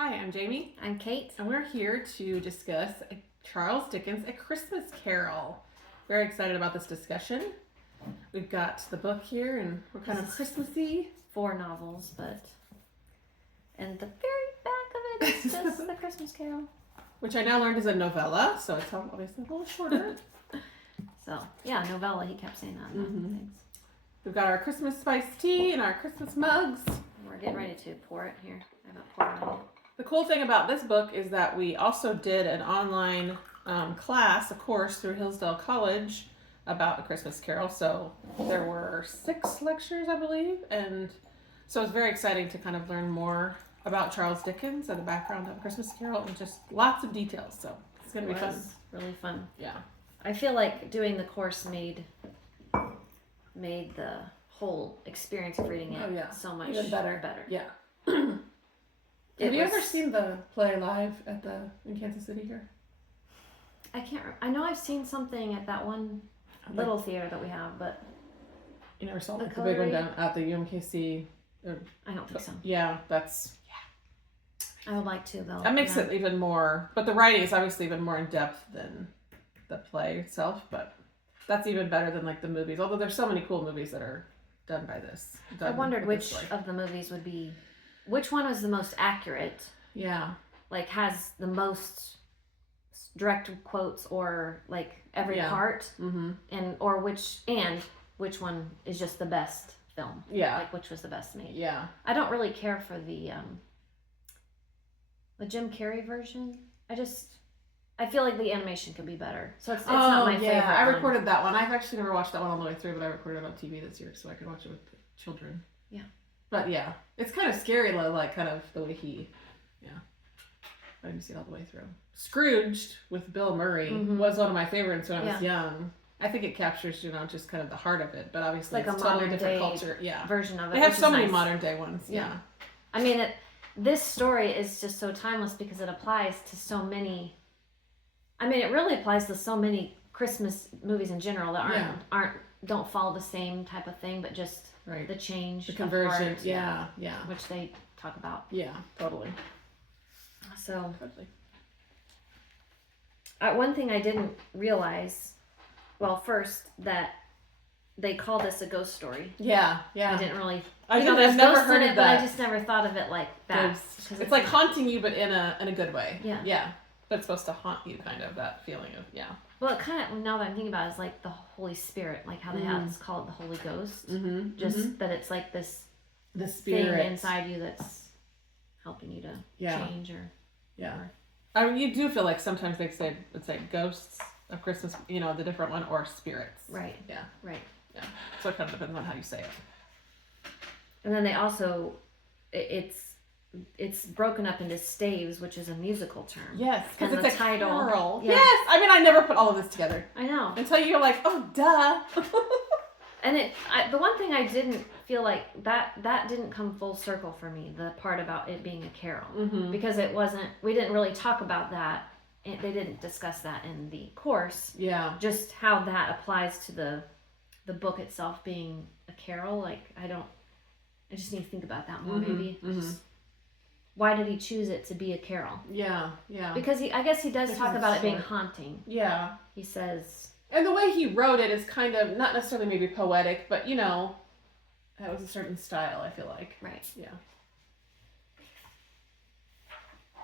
Hi, I'm Jamie, I'm Kate. and we're here to discuss Charles Dickens' A Christmas Carol. Very excited about this discussion. We've got the book here, and we're kind of Christmassy. 4 novels, and the very back of it is just the Christmas Carol. Which I now learned is a novella, so it's obviously a little shorter. So, yeah, novella, he kept saying that. Things. We've got our Christmas spiced tea and our Christmas mugs. We're getting ready to pour it here. I haven't poured it yet. The cool thing about this book is that we also did an online class, a course through Hillsdale College about A Christmas Carol. So there were 6 lectures, I believe. And so it's very exciting to kind of learn more about Charles Dickens and the background of A Christmas Carol and just lots of details. So it's going to be fun. Really fun. Yeah. I feel like doing the course made the whole experience of reading it so much even better. Yeah. Have you ever seen the play live in Kansas City here? I can't. I know I've seen something at that one little theater that we have, but you never saw the big one down at the UMKC. I don't think so. Yeah, I would like to though. That makes it even more. But the writing is obviously even more in depth than the play itself. But that's even better than like the movies. Although there's so many cool movies that are done by this. I wondered which of the movies would be. Which one was the most accurate? Yeah. Like has the most direct quotes or like every part, or which one is just the best film? Yeah. Like which was the best made? Yeah. I don't really care for the Jim Carrey version. I feel like the animation could be better. So it's not my favorite. I recorded that one. I've actually never watched that one all the way through, but I recorded it on TV this year so I could watch it with the children. Yeah. But yeah, it's kind of scary, like kind of the way I didn't see it all the way through. Scrooge with Bill Murray was one of my favorites when I was young. I think it captures, just kind of the heart of it, but obviously it's a totally different culture. Yeah. Version of it. They have so many modern day ones. Yeah. I mean, this story is just so timeless because it applies to so many. I mean, it really applies to so many Christmas movies in general that don't follow the same type of thing, but just the change, the conversion, which they talk about. Yeah, totally. So, one thing I didn't realize, first that they call this a ghost story. Yeah. I didn't really. I've never heard of that. But I just never thought of it like that. It's like haunting you, but in a good way. Yeah. Yeah. But it's supposed to haunt you, kind of, that feeling of, Well, it kind of, now that I'm thinking about it, is like the Holy Spirit, like how they have this called the Holy Ghost. Just that it's like this the spirit thing inside you that's helping you to change or. Yeah. I mean, you do feel like sometimes it's like ghosts of Christmas, the different one, or spirits. Right. Yeah. Right. Yeah. So it kind of depends on how you say it. And then they also, it's broken up into staves, which is a musical term. Yes, because it's a title. Carol. Yeah. Yes, I mean, I never put all of this together. I know. Until you're like, oh, duh. And the one thing I didn't feel like that didn't come full circle for me, the part about it being a carol, because we didn't really talk about that. They didn't discuss that in the course. Yeah. Just how that applies to the book itself being a carol. Like I just need to think about that more maybe. Why did he choose it to be a carol? Yeah. Because I guess he does talk about it being haunting. Yeah. He says. And the way he wrote it is kind of not necessarily maybe poetic, but that was a certain style, I feel like. Right. Yeah.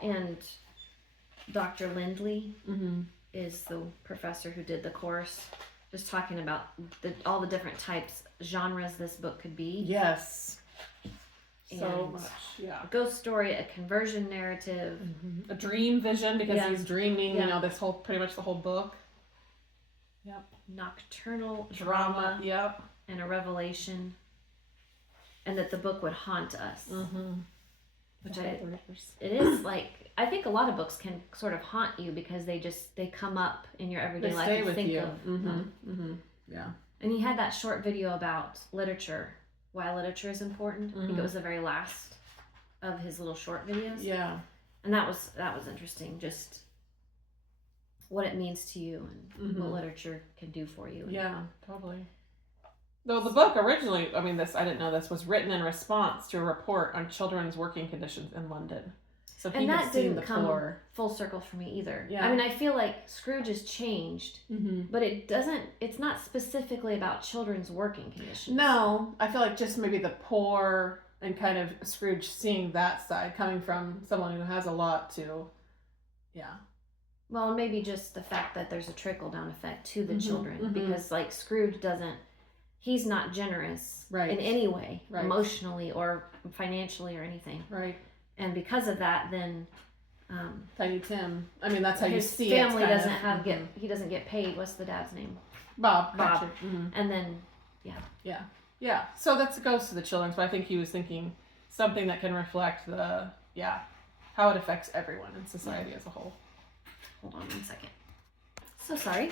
And Dr. Lindley is the professor who did the course, just talking about all the different genres this book could be. Yes. So much, yeah. A ghost story, a conversion narrative, a dream vision because he's dreaming. Pretty much the whole book. Yep. Nocturnal drama. Yep. And a revelation, and that the book would haunt us. Which it is like I think a lot of books can sort of haunt you because they come up in your everyday life and with think you. of them. Yeah. And he had that short video about literature. Why literature is important. I think it was the very last of his little short videos. Yeah. And that was interesting, just what it means to you and what literature can do for you. Yeah, totally. Though the book originally, I didn't know this, was written in response to a report on children's working conditions in London. So he And had that seen didn't the come poor. full circle for me either. Yeah. I mean, I feel like Scrooge has changed, but it's not specifically about children's working conditions. No, I feel like just maybe the poor and kind of Scrooge seeing that side coming from someone who has a lot to, yeah. Well, maybe just the fact that there's a trickle down effect to the children, because like Scrooge he's not generous in any way, emotionally or financially or anything. Right. And because of that, then Tiny Tim. I mean, that's how you see his family it. doesn't he doesn't get paid. What's the dad's name? Bob. And then Yeah. So that goes to the children. So I think he was thinking something that can reflect how it affects everyone in society as a whole. Hold on 1 second. So sorry.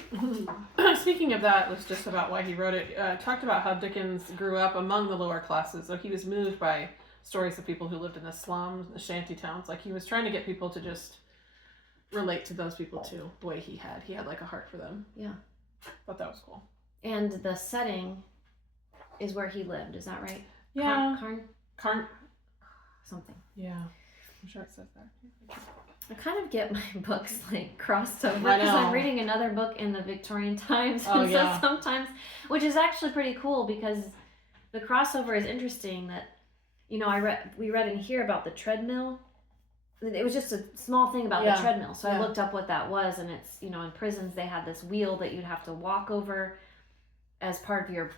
Speaking of that, was just about why he wrote it. Talked about how Dickens grew up among the lower classes. So he was moved by stories of people who lived in the slums, the shanty towns. Like he was trying to get people to just relate to those people too, the way he had. He had like a heart for them. Yeah. Thought that was cool. And the setting is where he lived. Is that right? Yeah. Carn. Something. Yeah. I'm sure it says that. I kind of get my books like crossed over because I'm reading another book in the Victorian times, and so sometimes, which is actually pretty cool because the crossover is interesting. That we read in here about the treadmill. It was just a small thing about the treadmill, so I looked up what that was, and it's in prisons they had this wheel that you'd have to walk over as part of your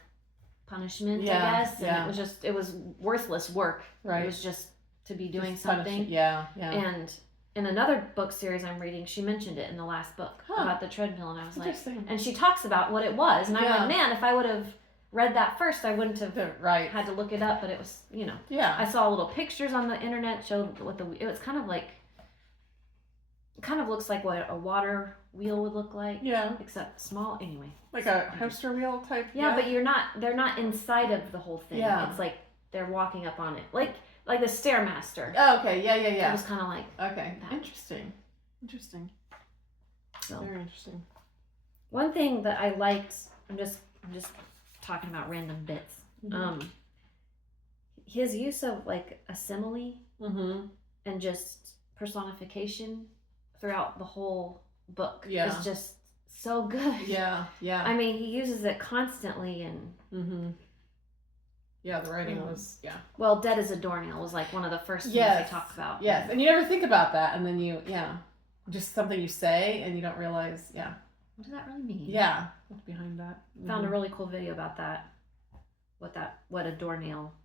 punishment, I guess, and it was worthless work. Right. It was just to be doing something. Yeah. And in another book series I'm reading, she mentioned it in the last book about the treadmill, and I was like, and she talks about what it was, and I'm like, man, if I would have read that first, I wouldn't have had to look it up, but it was, I saw little pictures on the internet, showed what it was kind of like, it kind of looks like what a water wheel would look like. Yeah. Except small, anyway. Like a hamster wheel type? Yeah, but they're not inside of the whole thing. Yeah. It's like they're walking up on it. Like the Stairmaster. Oh, okay. Yeah. It was kind of like okay. That. Interesting. So, very interesting. One thing that I liked, I'm just talking about random bits. His use of like a simile and just personification throughout the whole book is just so good. Yeah. I mean, he uses it constantly and. Yeah, the writing was, Well, dead as a doornail was like one of the first things they talk about. Yes, and you never think about that, and then just something you say, and you don't realize, what does that really mean? Yeah, what's behind that? Found a really cool video about that. What a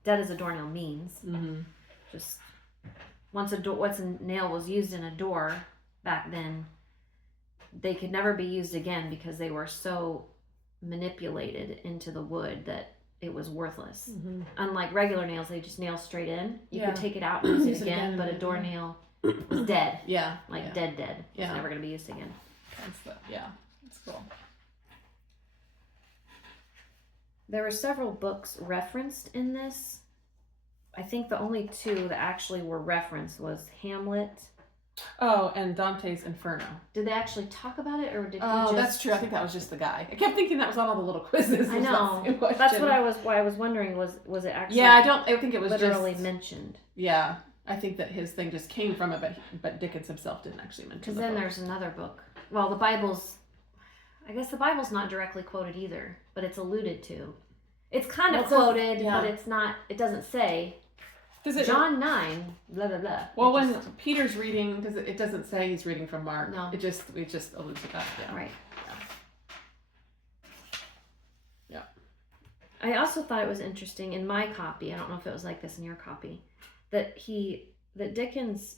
dead as a doornail means. Just once a nail was used in a door back then, they could never be used again because they were so manipulated into the wood that it was worthless. Unlike regular nails, they just nail straight in. You could take it out and use it again, but a doornail was dead. Dead. It's never going to be used again. That's cool. There were several books referenced in this. I think the only two that actually were referenced was Hamlet. Oh, and Dante's Inferno. Did they actually talk about it, or did he just... Oh, that's true. I think that was just the guy. I kept thinking that was on all the little quizzes. I know. That's why I was wondering, was it actually I think it was literally mentioned. Yeah. I think that his thing just came from it, but Dickens himself didn't actually mention it. Because then there's another book. Well, I guess the Bible's not directly quoted either, but it's alluded to. It's kind of quoted, but it's not, it doesn't say... John 9, blah, blah, blah. Well, when Peter's reading, it doesn't say he's reading from Mark. No. It just alludes to that. Yeah. Right. Yeah. I also thought it was interesting in my copy, I don't know if it was like this in your copy, that Dickens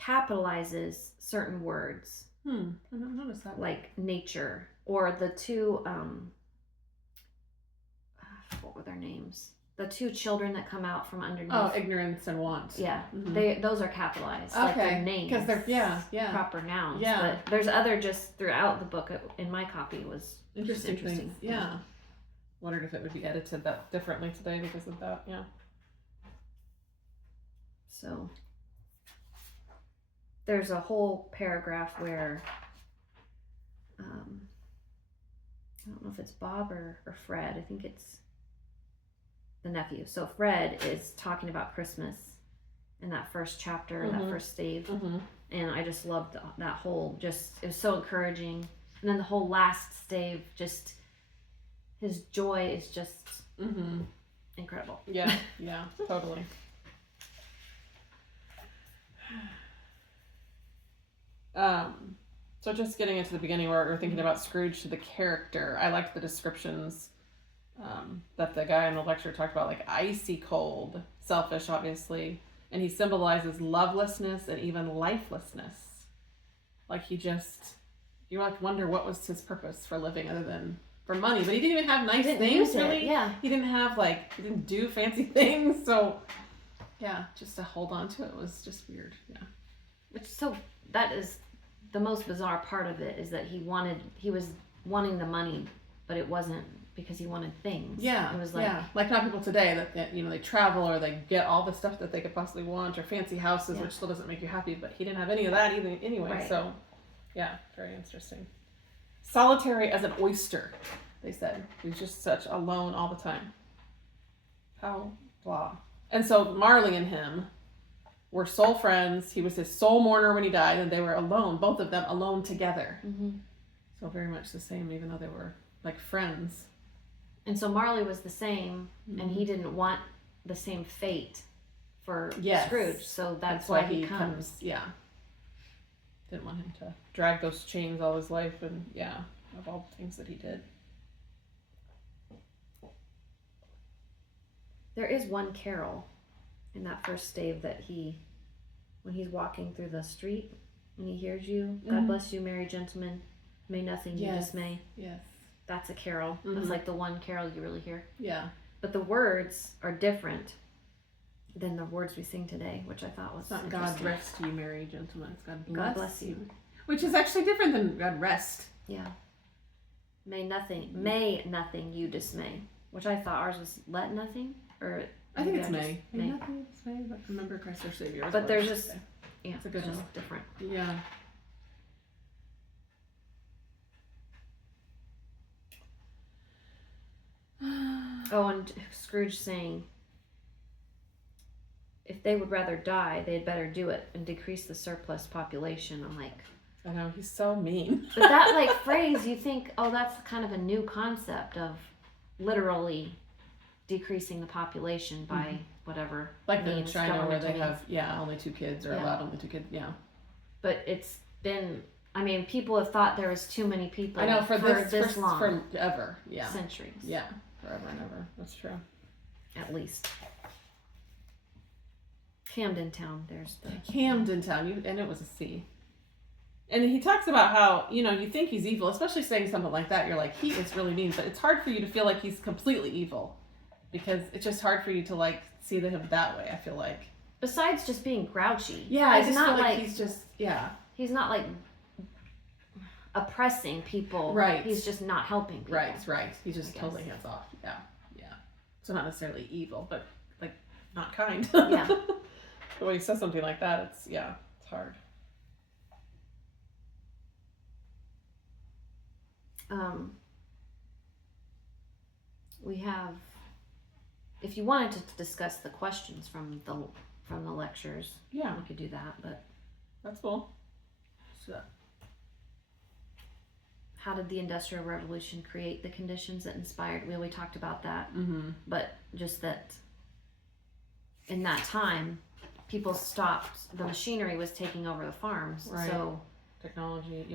capitalizes certain words. I don't notice that. Like nature, or the two, what were their names? The two children that come out from underneath. Oh, ignorance and want. Yeah, those are capitalized. Okay. Like their names. Because they're proper nouns. Yeah. But there's other just throughout the book. In my copy was interesting. Things. Yeah. Wondered if it would be edited that differently today because of that. Yeah. So there's a whole paragraph where I don't know if it's Bob or Fred. I think it's the nephew. So Fred is talking about Christmas, in that first chapter, that first stave. And I just loved that whole, just, it was so encouraging. And then the whole last stave, just, his joy is just incredible. Yeah, yeah, totally. So just getting into the beginning where we're thinking about Scrooge to the character, I liked the descriptions that the guy in the lecture talked about, like icy cold, selfish, obviously, and he symbolizes lovelessness and even lifelessness. Like you like wonder what was his purpose for living other than for money, but he didn't even have nice things, really. Yeah. He didn't do fancy things, so yeah, just to hold on to it was just weird. Yeah. That is the most bizarre part of it, is that he was wanting the money, but it wasn't because he wanted things. Yeah. It was like, like not people today that they travel or they get all the stuff that they could possibly want, or fancy houses, which still doesn't make you happy, but he didn't have any of that either anyway. Right. So yeah, very interesting. Solitary as an oyster, they said. He was just such alone all the time. How blah. And so Marley and him were soul friends. He was his soul mourner when he died, and they were alone, both of them alone together. So very much the same, even though they were like friends. And so Marley was the same, and he didn't want the same fate for Scrooge, so that's why he comes. Yeah. Didn't want him to drag those chains all his life, and of all the things that he did. There is one carol in that first stave that when he's walking through the street, and he hears you, God bless you, merry gentlemen, may nothing you dismay. Yes. That's a carol. That's like the one carol you really hear. Yeah. But the words are different than the words we sing today, which I thought was not God rest you, merry gentlemen. It's God bless you. Which is actually different than God rest. Yeah. May nothing you dismay. Which I thought ours was let nothing, or I think it's may. May nothing you dismay, but remember Christ our Savior. But there's just it's a good one. Different. Yeah. Oh, and Scrooge saying, if they would rather die, they'd better do it and decrease the surplus population. I'm like, I know, he's so mean. But that phrase, you think, oh, that's kind of a new concept of literally decreasing the population by whatever. Like in China where they have, only 2 kids or allowed only 2 kids, But it's been, people have thought there was too many people. I know, for this long. Forever, centuries. Yeah, forever and ever. That's true. At least. Camden Town, there's the... Camden Town, and it was a C. And he talks about how, you think he's evil, especially saying something like that. You're like, he is really mean, but it's hard for you to feel like he's completely evil. Because it's just hard for you to, see him that way, I feel like. Besides just being grouchy. Yeah, I just feel like he's just, He's not, oppressing people. Right. He's just not helping people. Right. He's just totally hands off. Yeah. So not necessarily evil, but, not kind. Yeah. The way he says something like that, it's hard. We have, if you wanted to discuss the questions from the lectures, we could do that, but that's cool. So, how did the Industrial Revolution create the conditions that inspired? We talked about that, but just that in that time, people stopped. The machinery was taking over the farms, so technology.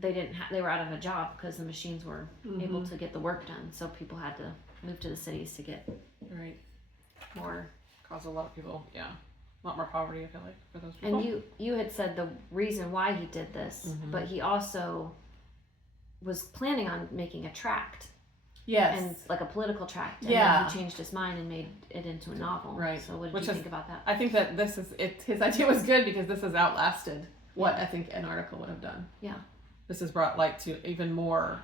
They were out of a job because the machines were able to get the work done. So people had to move to the cities to get more. Caused a lot of people, a lot more poverty, I feel like, for those people. And you had said the reason why he did this, but he also was planning on making a tract. Yes. And a political tract. And then he changed his mind and made it into a novel. Right. So what did you think about that? I think that his idea was good because this has outlasted what I think an article would have done. Yeah. This has brought light to even more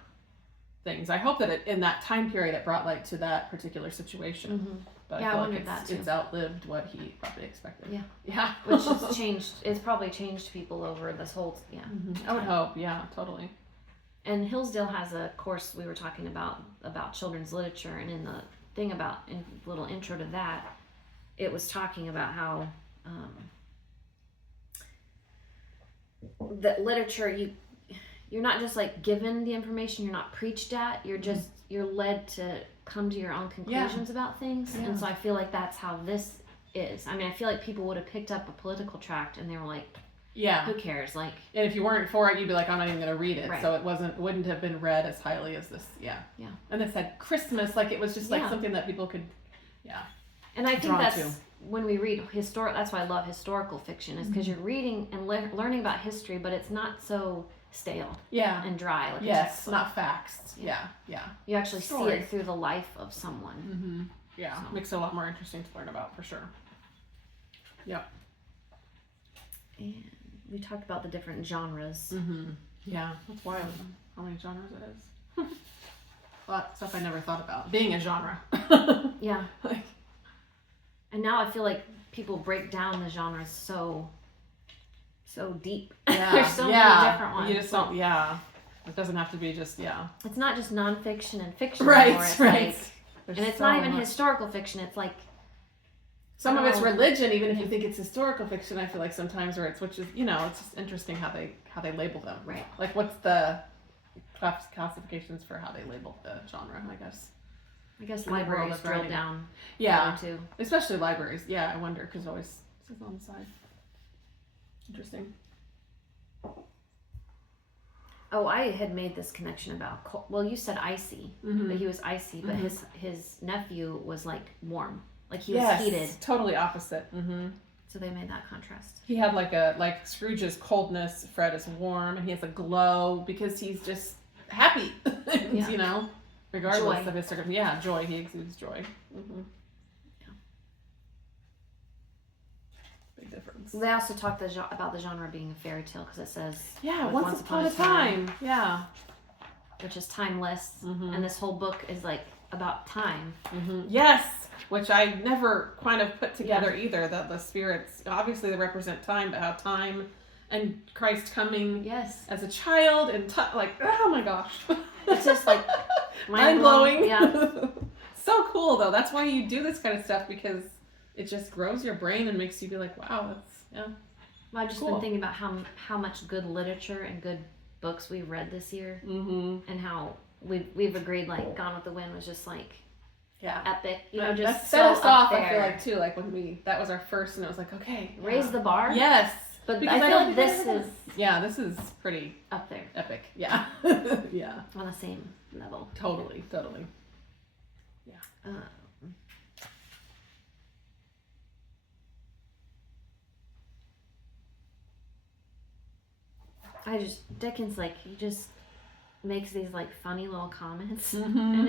things. I hope that in that time period it brought light to that particular situation. But I feel wondered that too. It's outlived what he probably expected. Yeah. Which has changed. It's probably changed people over this whole. I would hope. Yeah, totally. And Hillsdale has a course we were talking about children's literature, and in the thing in little intro to that, it was talking about how that literature, you're not just like given the information, you're not preached at, you're just you're led to come to your own conclusions about things. And so I feel like that's how this is. I mean, I feel like people would have picked up a political tract and they were like, who cares? Like, and if you weren't for it, you'd be like, I'm not even going to read it. Right. So it wouldn't have been read as highly as this. Yeah. And it said Christmas, like it was just like something that people could, And I think that's when we read that's why I love historical fiction, is because you're reading and learning about history, but it's not so stale and dry. Like yes, not facts. Yeah. You actually see it through the life of someone. Yeah, so. Makes it a lot more interesting to learn about, for sure. Yep. And we talked about the different genres. Yeah, that's wild how many genres it is. A lot of stuff I never thought about. Being a genre. Yeah. And now I feel like people break down the genres so deep. Yeah. There's so many different ones. You just don't, it doesn't have to be just, It's not just nonfiction and fiction right, anymore. It's right. And it's not even historical fiction. It's like some of it's religion, even if you think it's historical fiction. I feel like sometimes where it's which is it's just interesting how they label them. Right. Like what's the classifications for how they label the genre? I guess libraries drill down. Yeah. Too. Especially libraries. Yeah, I wonder because it always says on the side. Interesting. Oh, I had made this connection about you said icy, that he was icy, but his nephew was like warm, like he was heated. Totally opposite. So they made that contrast. He had like Scrooge's coldness, Fred is warm, and he has a glow because he's just happy, regardless of his circumstances. Yeah, joy. He exudes joy. Big difference. They also talked about the genre being a fairy tale because it says once upon a time. Yeah, which is timeless, and this whole book is like about time. Yes, which I never kind of put together either. That the spirits obviously they represent time, but how time and Christ coming as a child and oh my gosh, it's just like mind blowing. Yeah, so cool though. That's why you do this kind of stuff because it just grows your brain and makes you be like, wow, that's Well, I've just been thinking about how much good literature and good books we read this year, and how we've agreed like Gone with the Wind was just like epic, just that so set us off. there. I feel like too, like when that was our first, and it was like okay, raise the bar. Yes, but because I feel like this is pretty up there, epic. Yeah, yeah, on the same level. Totally. Yeah. Dickens, he just makes these funny little comments, and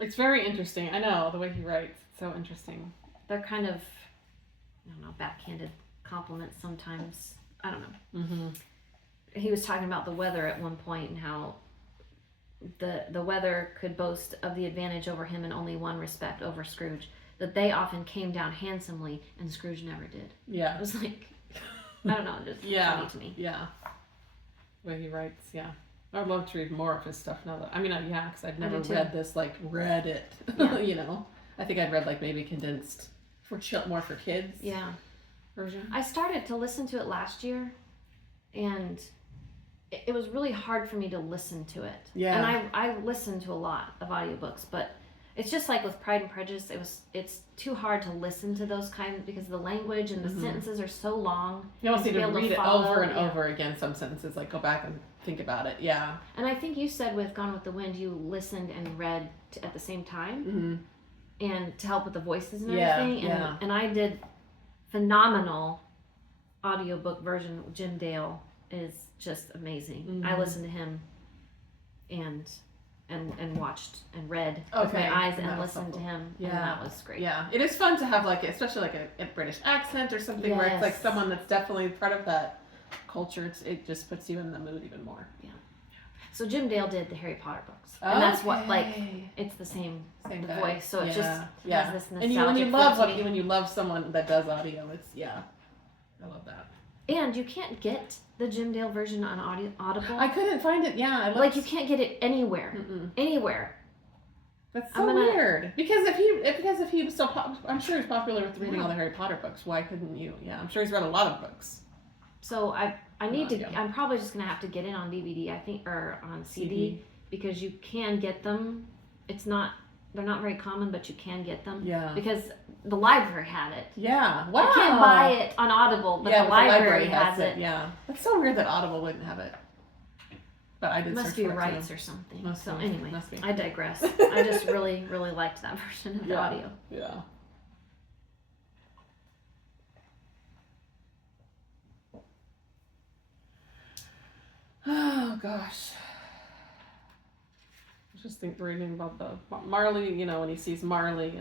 it's very interesting. I know the way he writes, it's so interesting. They're kind of, I don't know, backhanded compliments sometimes. I don't know. He was talking about the weather at one point and how the weather could boast of the advantage over him in only one respect, over Scrooge, that they often came down handsomely and Scrooge never did. Yeah. It was like, I don't know, just funny to me. Yeah. The way he writes, I'd love to read more of his stuff now. Because I'd never read this, read it. Yeah. I think I'd read maybe condensed more for kids. Yeah. Version. I started to listen to it last year, and it was really hard for me to listen to it. Yeah. And I listened to a lot of audiobooks, but it's just like with Pride and Prejudice, it's too hard to listen to those kinds because the language and the sentences are so long. You almost need to read it over and over again. Some sentences, go back and think about it. Yeah. And I think you said with Gone with the Wind, you listened and read at the same time, and to help with the voices and everything. And I did phenomenal audiobook version. Jim Dale is just amazing. I listened to him and watched and read with my eyes and listened to him, and that was great. Yeah, it is fun to have especially a British accent or something where it's someone that's definitely part of that culture. It just puts you in the mood even more. Yeah. So Jim Dale did the Harry Potter books, and that's what it's the same voice. So it just has this nostalgic. And when you love someone that does audio, it's I love that. And you can't get the Jim Dale version on Audible. I couldn't find it. Yeah, you can't get it anywhere. Anywhere. That's so weird. Because if he was so I'm sure he's popular with reading all the Harry Potter books. Why couldn't you? Yeah, I'm sure he's read a lot of books. So I need to. I'm probably just gonna have to get it on DVD. I think, or on CD, because you can get them. They're not very common, but you can get them. Yeah. Because the library had it. Yeah. Wow. You can't buy it on Audible, but the library has it. Yeah. That's so weird that Audible wouldn't have it. But I did must search be for it rights too. or something. Must so be. anyway, Must be. I digress. I just really, really liked that version of the audio. Yeah. Oh gosh. I was just reading about the Marley, when he sees Marley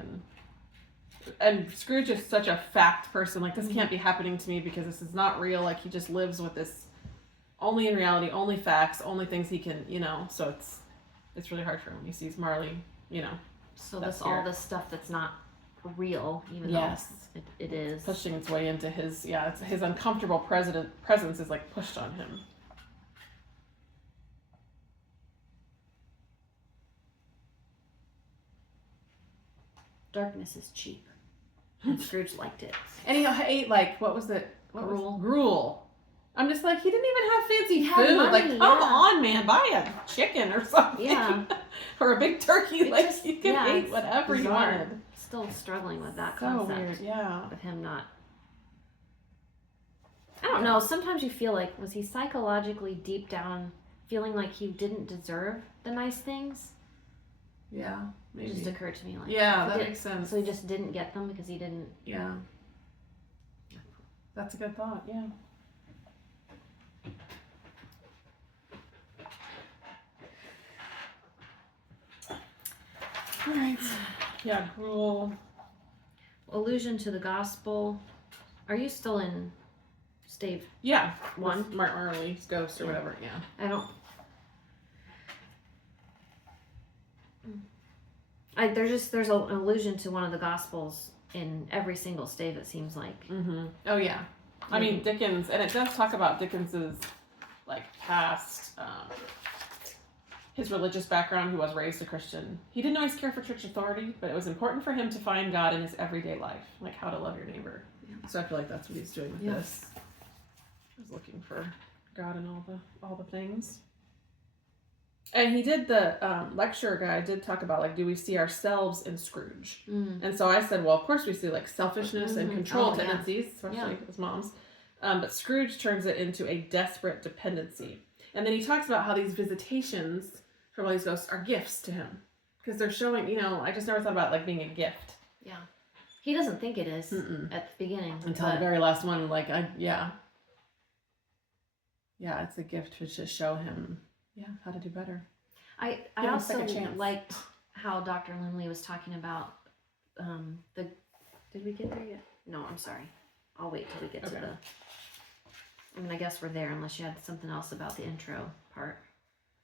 and Scrooge is such a fact person. Like, this can't be happening to me because this is not real. Like, he just lives with this only in reality, only facts, only things he can, so it's really hard for him. He sees Marley, So all this stuff that's not real, even though it is. Pushing its way into his uncomfortable presence is like pushed on him. Darkness is cheap. And Scrooge liked it. And he ate, what was it? Gruel. Gruel. I'm just like, he didn't even have fancy had food. money, come on, man, buy a chicken or something. Yeah. Or a big turkey. You can eat whatever you wanted. Still struggling with that So concept. Weird, yeah. Of him not. I don't know. Sometimes you feel like, was he psychologically deep down feeling like he didn't deserve the nice things? Yeah, maybe. It just occurred to me that makes sense. So he just didn't get them because he didn't. Yeah. That's a good thought. Yeah. All right. Yeah, gruel. Allusion to the gospel. Are you still in stave? Yeah. 1? Marley's ghost or whatever. Yeah. I don't. There's an allusion to one of the gospels in every single stave. It seems like. Mm-hmm. Oh yeah. I mean Dickens, and it does talk about Dickens's past. His religious background. He was raised a Christian. He didn't always care for church authority, but it was important for him to find God in his everyday life, like how to love your neighbor. Yeah. So I feel like that's what he's doing with this. He was looking for God in all the things. And he did the lecture guy did talk about do we see ourselves in Scrooge? And so I said, well, of course we see selfishness and control tendencies, especially as moms. But Scrooge turns it into a desperate dependency. And then he talks about how these visitations from all these ghosts are gifts to him. Because they're showing, I just never thought about being a gift. Yeah. He doesn't think it is at the beginning. Until the very last one, yeah, it's a gift to just show him, how to do better. I also liked how Dr. Lindley was talking about did we get there yet? No, I'm sorry. I'll wait till we get to I guess we're there unless you had something else about the intro part,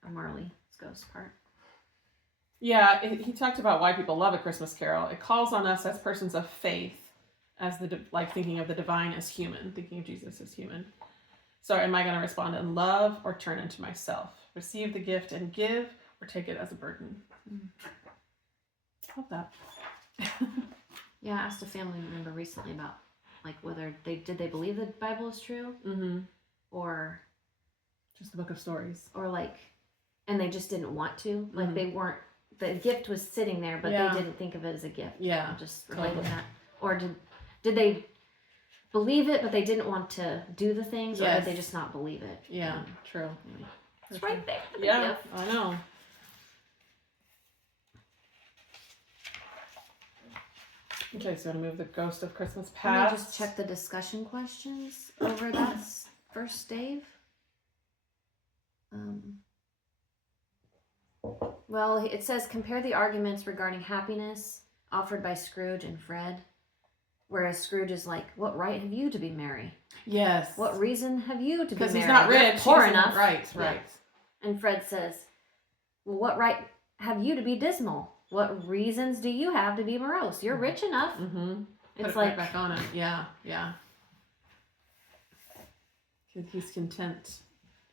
or Marley's ghost part. Yeah, he talked about why people love A Christmas Carol. It calls on us as persons of faith, as thinking of the divine as human, thinking of Jesus as human. So am I going to respond in love or turn into myself? Receive the gift and give, or take it as a burden? Love that. Yeah, I asked a family member recently about whether they believe the Bible is true, or just the book of stories, or and they just didn't want to. They weren't. The gift was sitting there, but they didn't think of it as a gift. Yeah, I'm just relating that. Or did they believe it, but they didn't want to do the things, or did they just not believe it? Yeah, true. Anyway, it's right there. Yeah, I know. Okay, so I'm going to move the Ghost of Christmas Past. Let me just check the discussion questions over that first stave. Well, it says compare the arguments regarding happiness offered by Scrooge and Fred, whereas Scrooge is what right have you to be merry? Yes. What reason have you to be merry? Because he's not rich. Poor enough. Right. And Fred says, well, what right have you to be dismal? What reasons do you have to be morose? You're rich enough. Mm-hmm. It's right back on him. Yeah. He's content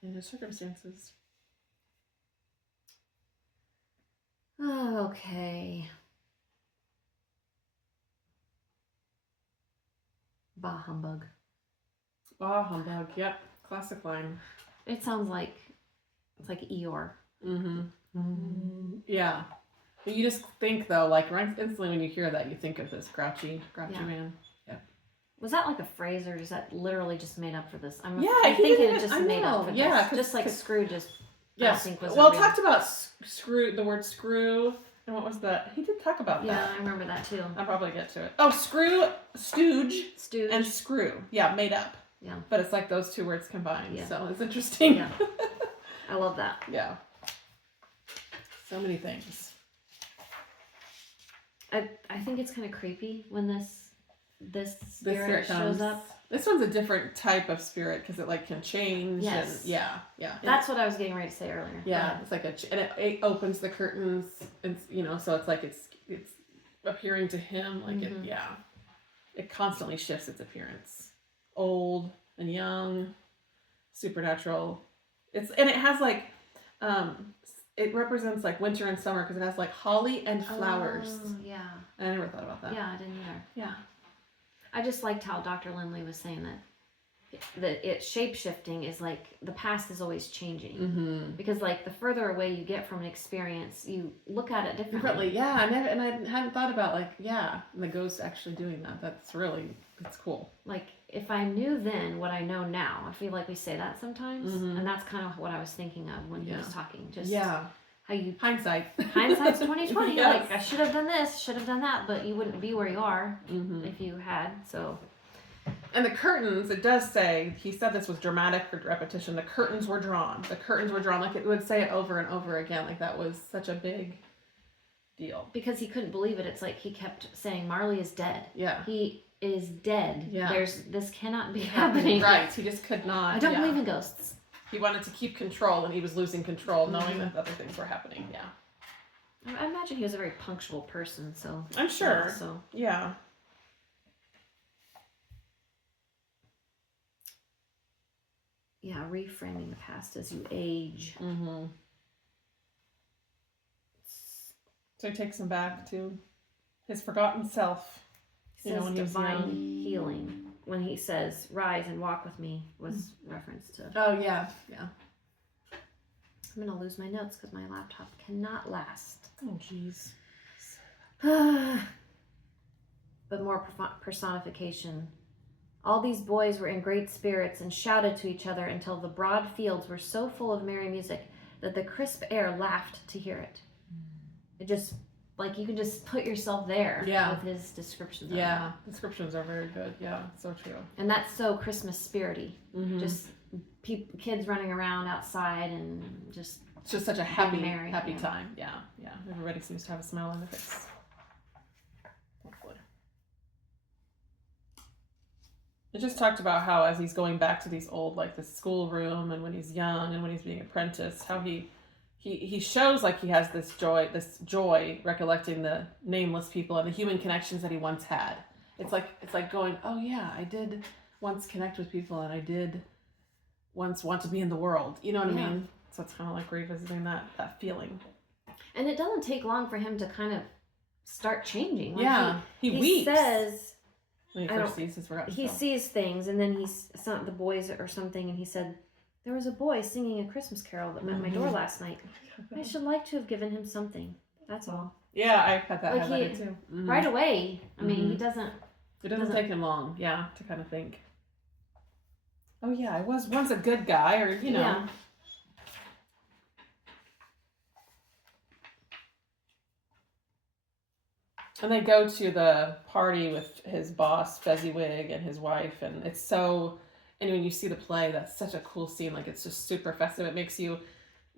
in his circumstances. Oh, okay. Bah humbug. Bah humbug. Yep. Classic line. It sounds like it's like Eeyore. Yeah. But you just think though, like right instantly when you hear that, you think of this grouchy man. Yeah. Was that like a phrase, or is that literally just made up for this? I'm he thinking did it just made up for yeah, this. Just like Scrooge is. Yes. I think was well, it talked about screw, the word screw, and what was that? He did talk about that. Yeah, I remember that too. I'll probably get to it. Oh, screw, stooge, and screw. Yeah, made up. Yeah. But it's like those two words combined, so it's interesting. Yeah. I love that. Yeah. So many things. I think it's kind of creepy when this spirit shows up. This one's a different type of spirit because it like can change. Yes. And, yeah. That's what I was getting ready to say earlier. Yeah, it's like and it opens the curtains, and so it's like it's appearing to him like it constantly shifts its appearance, old and young, supernatural. It has like it represents like winter and summer because it has like holly and flowers. Oh, yeah. I never thought about that. Yeah, I didn't either. Yeah. I just liked how Dr. Lindley was saying that it's shape-shifting is like the past is always changing. Because like the further away you get from an experience, you look at it differently. Yeah. I hadn't thought about like the ghost actually doing that. That's cool. Like if I knew then what I know now, I feel like we say that sometimes, and that's kind of what I was thinking of when he was talking. Just how you hindsight's 2020. Yes. Like I should have done this, should have done that, but you wouldn't be where you are if you had. So, and the curtains, it does say he said this was dramatic repetition. The curtains were drawn. Like it would say it over and over again. Like that was such a big deal because he couldn't believe it. It's like he kept saying Marley is dead. Yeah, he is dead. Yeah, this cannot be happening. Right, he just could not. I don't believe in ghosts. He wanted to keep control, and he was losing control, knowing that other things were happening. Yeah. I imagine he was a very punctual person, so. I'm sure. Yeah. Yeah, reframing the past as you age. So he takes him back to his forgotten self. He says when divine healing. When he says, rise and walk with me, was reference to. Oh, yeah. I'm going to lose my notes because my laptop cannot last. Oh, jeez. But more personification. All these boys were in great spirits and shouted to each other until the broad fields were so full of merry music that the crisp air laughed to hear it. It just, like, you can just put yourself there with his descriptions. Yeah, descriptions are very good. Yeah, so true. And that's so Christmas spirity. Just kids running around outside and just... It's just such a happy time. Yeah. Everybody seems to have a smile on their face. Hopefully. It just talked about how as he's going back to these old, like the schoolroom and when he's young and when he's being apprenticed, how he shows like he has this joy recollecting the nameless people and the human connections that he once had. It's like going, oh yeah, I did once connect with people and I did once want to be in the world. You know what I mean? So it's kind of like revisiting that feeling. And it doesn't take long for him to kind of start changing. Like he weeps. Says when he first sees his forgotten he sees things, and then the boys or something, and he said, there was a boy singing a Christmas carol at my door last night. I should like to have given him something. That's all. Yeah, I had that too. Right away. I mean, he doesn't... It doesn't take him long, to kind of think. Oh yeah, I was once a good guy, or you know. Yeah. And they go to the party with his boss, Fezziwig, and his wife, and it's so... And when you see the play, that's such a cool scene. Like, it's just super festive. It makes you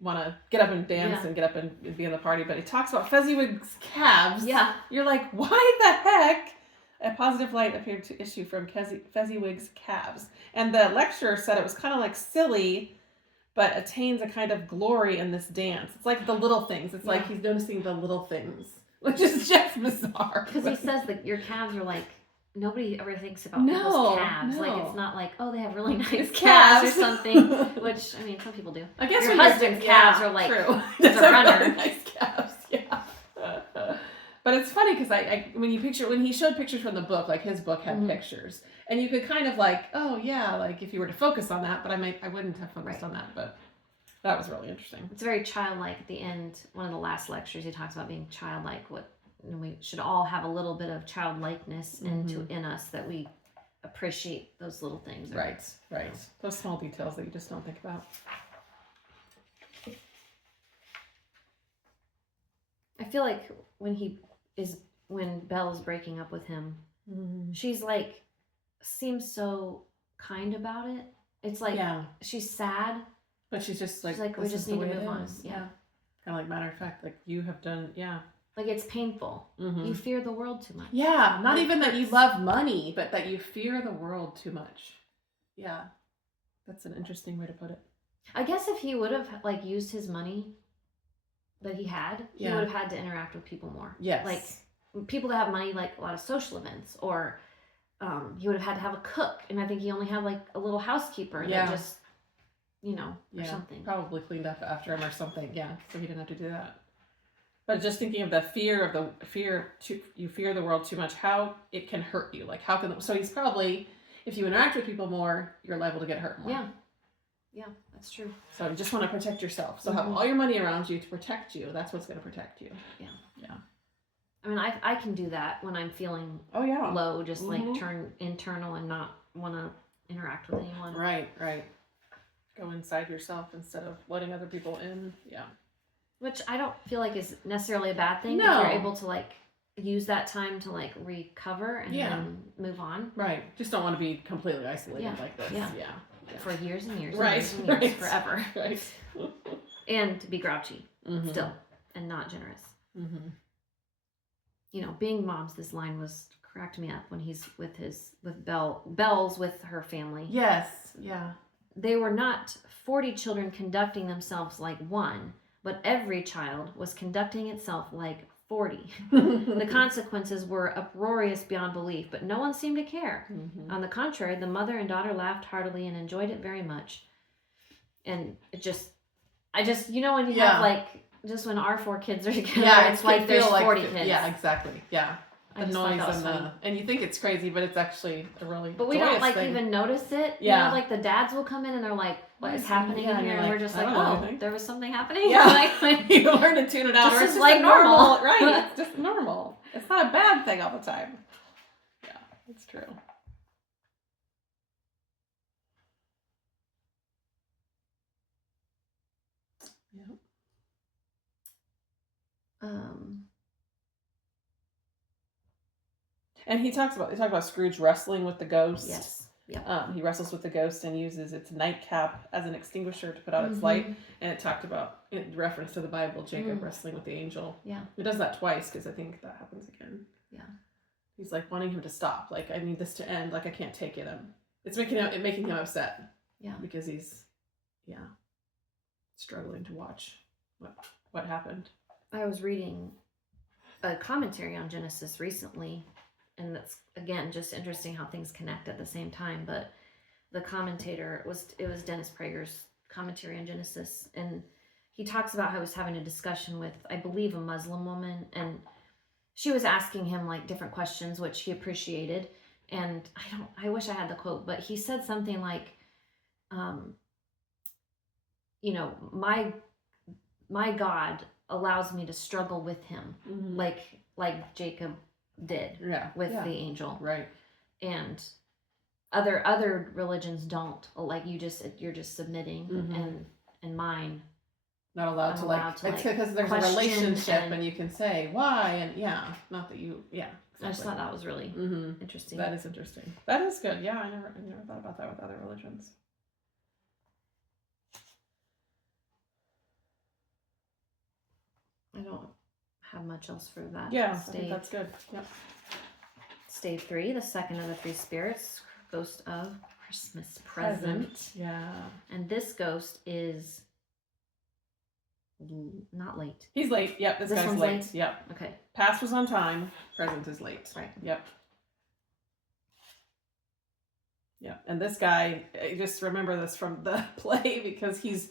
want to get up and dance and get up and be in the party. But he talks about Fezziwig's calves. Yeah. You're like, why the heck? A positive light appeared to issue from Fezziwig's calves. And the lecturer said it was kind of like silly, but attains a kind of glory in this dance. It's like the little things. It's like he's noticing the little things, which is just bizarre. Because he says that your calves are like, nobody ever thinks about people's calves. No. Like, it's not like, oh, they have really nice calves or something. Which, I mean, some people do. I guess your husband's calves are like, true. He's a runner. Really nice calves, yeah. But it's funny because when he showed pictures from the book, like his book had pictures, and you could kind of like, oh yeah, like if you were to focus on that, but I wouldn't have focused on that, but that was really interesting. It's very childlike at the end. One of the last lectures, he talks about being childlike. We should all have a little bit of childlikeness in us, that we appreciate those little things. Right. Those small details that you just don't think about. I feel like when Belle is breaking up with him, she's like, seems so kind about it. It's like, she's sad. But she's just like, we just need to move on. Yeah. Kind of like matter of fact, like you have done, Like it's painful. You fear the world too much. Yeah, not even that you love money, but that you fear the world too much. Yeah, that's an interesting way to put it. I guess if he would have like used his money that he had, he would have had to interact with people more. Yes. Like people that have money, like a lot of social events, or he would have had to have a cook, and I think he only had like a little housekeeper that just, or something. Probably cleaned up after him or something. Yeah, so he didn't have to do that. But just thinking of you fear the world too much, how it can hurt you. Like so he's probably, if you interact with people more, you're liable to get hurt more. Yeah, that's true. So you just want to protect yourself. So have all your money around you to protect you. That's what's going to protect you. Yeah. I mean, I can do that when I'm feeling low, just like turn internal and not want to interact with anyone. Right. Go inside yourself instead of letting other people in. Yeah. Which I don't feel like is necessarily a bad thing. No. If you're able to like use that time to like recover and then move on. Right. Just don't want to be completely isolated like this. Yeah. For years and years. Right. And years, forever. Right. And to be grouchy still and not generous. Being moms, this line cracked me up when he's with Belle's with her family. Yes. Yeah. They were not 40 children conducting themselves like one, but every child was conducting itself like 40. The consequences were uproarious beyond belief, but no one seemed to care. On the contrary, the mother and daughter laughed heartily and enjoyed it very much. And when you have like, just when our 4 kids are together, it's like there's 40 kids. Yeah, exactly. Yeah. The noise and you think it's crazy, but it's actually a really But we don't like even notice it. Yeah. Like the dads will come in and they're like, what is happening in here? And we're just like, oh, there was something happening. Yeah. You learn to tune it out. This is like normal. Right. It's just normal. It's not a bad thing all the time. Yeah, it's true. Yeah. And they talk about Scrooge wrestling with the ghost. Yes. Yep. He wrestles with the ghost and uses its nightcap as an extinguisher to put out its light. And it talked about, in reference to the Bible, Jacob wrestling with the angel. Yeah. It does that twice because I think that happens again. Yeah. He's like wanting him to stop. Like, I need this to end. Like, I can't take it. It's making him upset. Yeah. Because he's, struggling to watch what happened. I was reading a commentary on Genesis recently, and that's again just interesting how things connect at the same time. But the commentator it was Dennis Prager's commentary on Genesis, and he talks about how he was having a discussion with, I believe, a Muslim woman, and she was asking him like different questions, which he appreciated. And I wish I had the quote, but he said something like, my God allows me to struggle with him, like Jacob did with the angel, right? And other religions don't, like you're just submitting, and mine not allowed to it's because there's a relationship and you can say why, and not that you exactly. I just thought that was really interesting. That is interesting. That is good. Yeah, I never thought about that with other religions. I don't have much else for that. Yeah, I think that's good. Yep. Stage 3, the second of the 3 spirits, ghost of Christmas present. Yeah. And this ghost is not late. He's late. Yep, this guy's late. Yep. Okay. Past was on time. Present is late. Right. Yep. Yep. And this guy, just remember this from the play because he's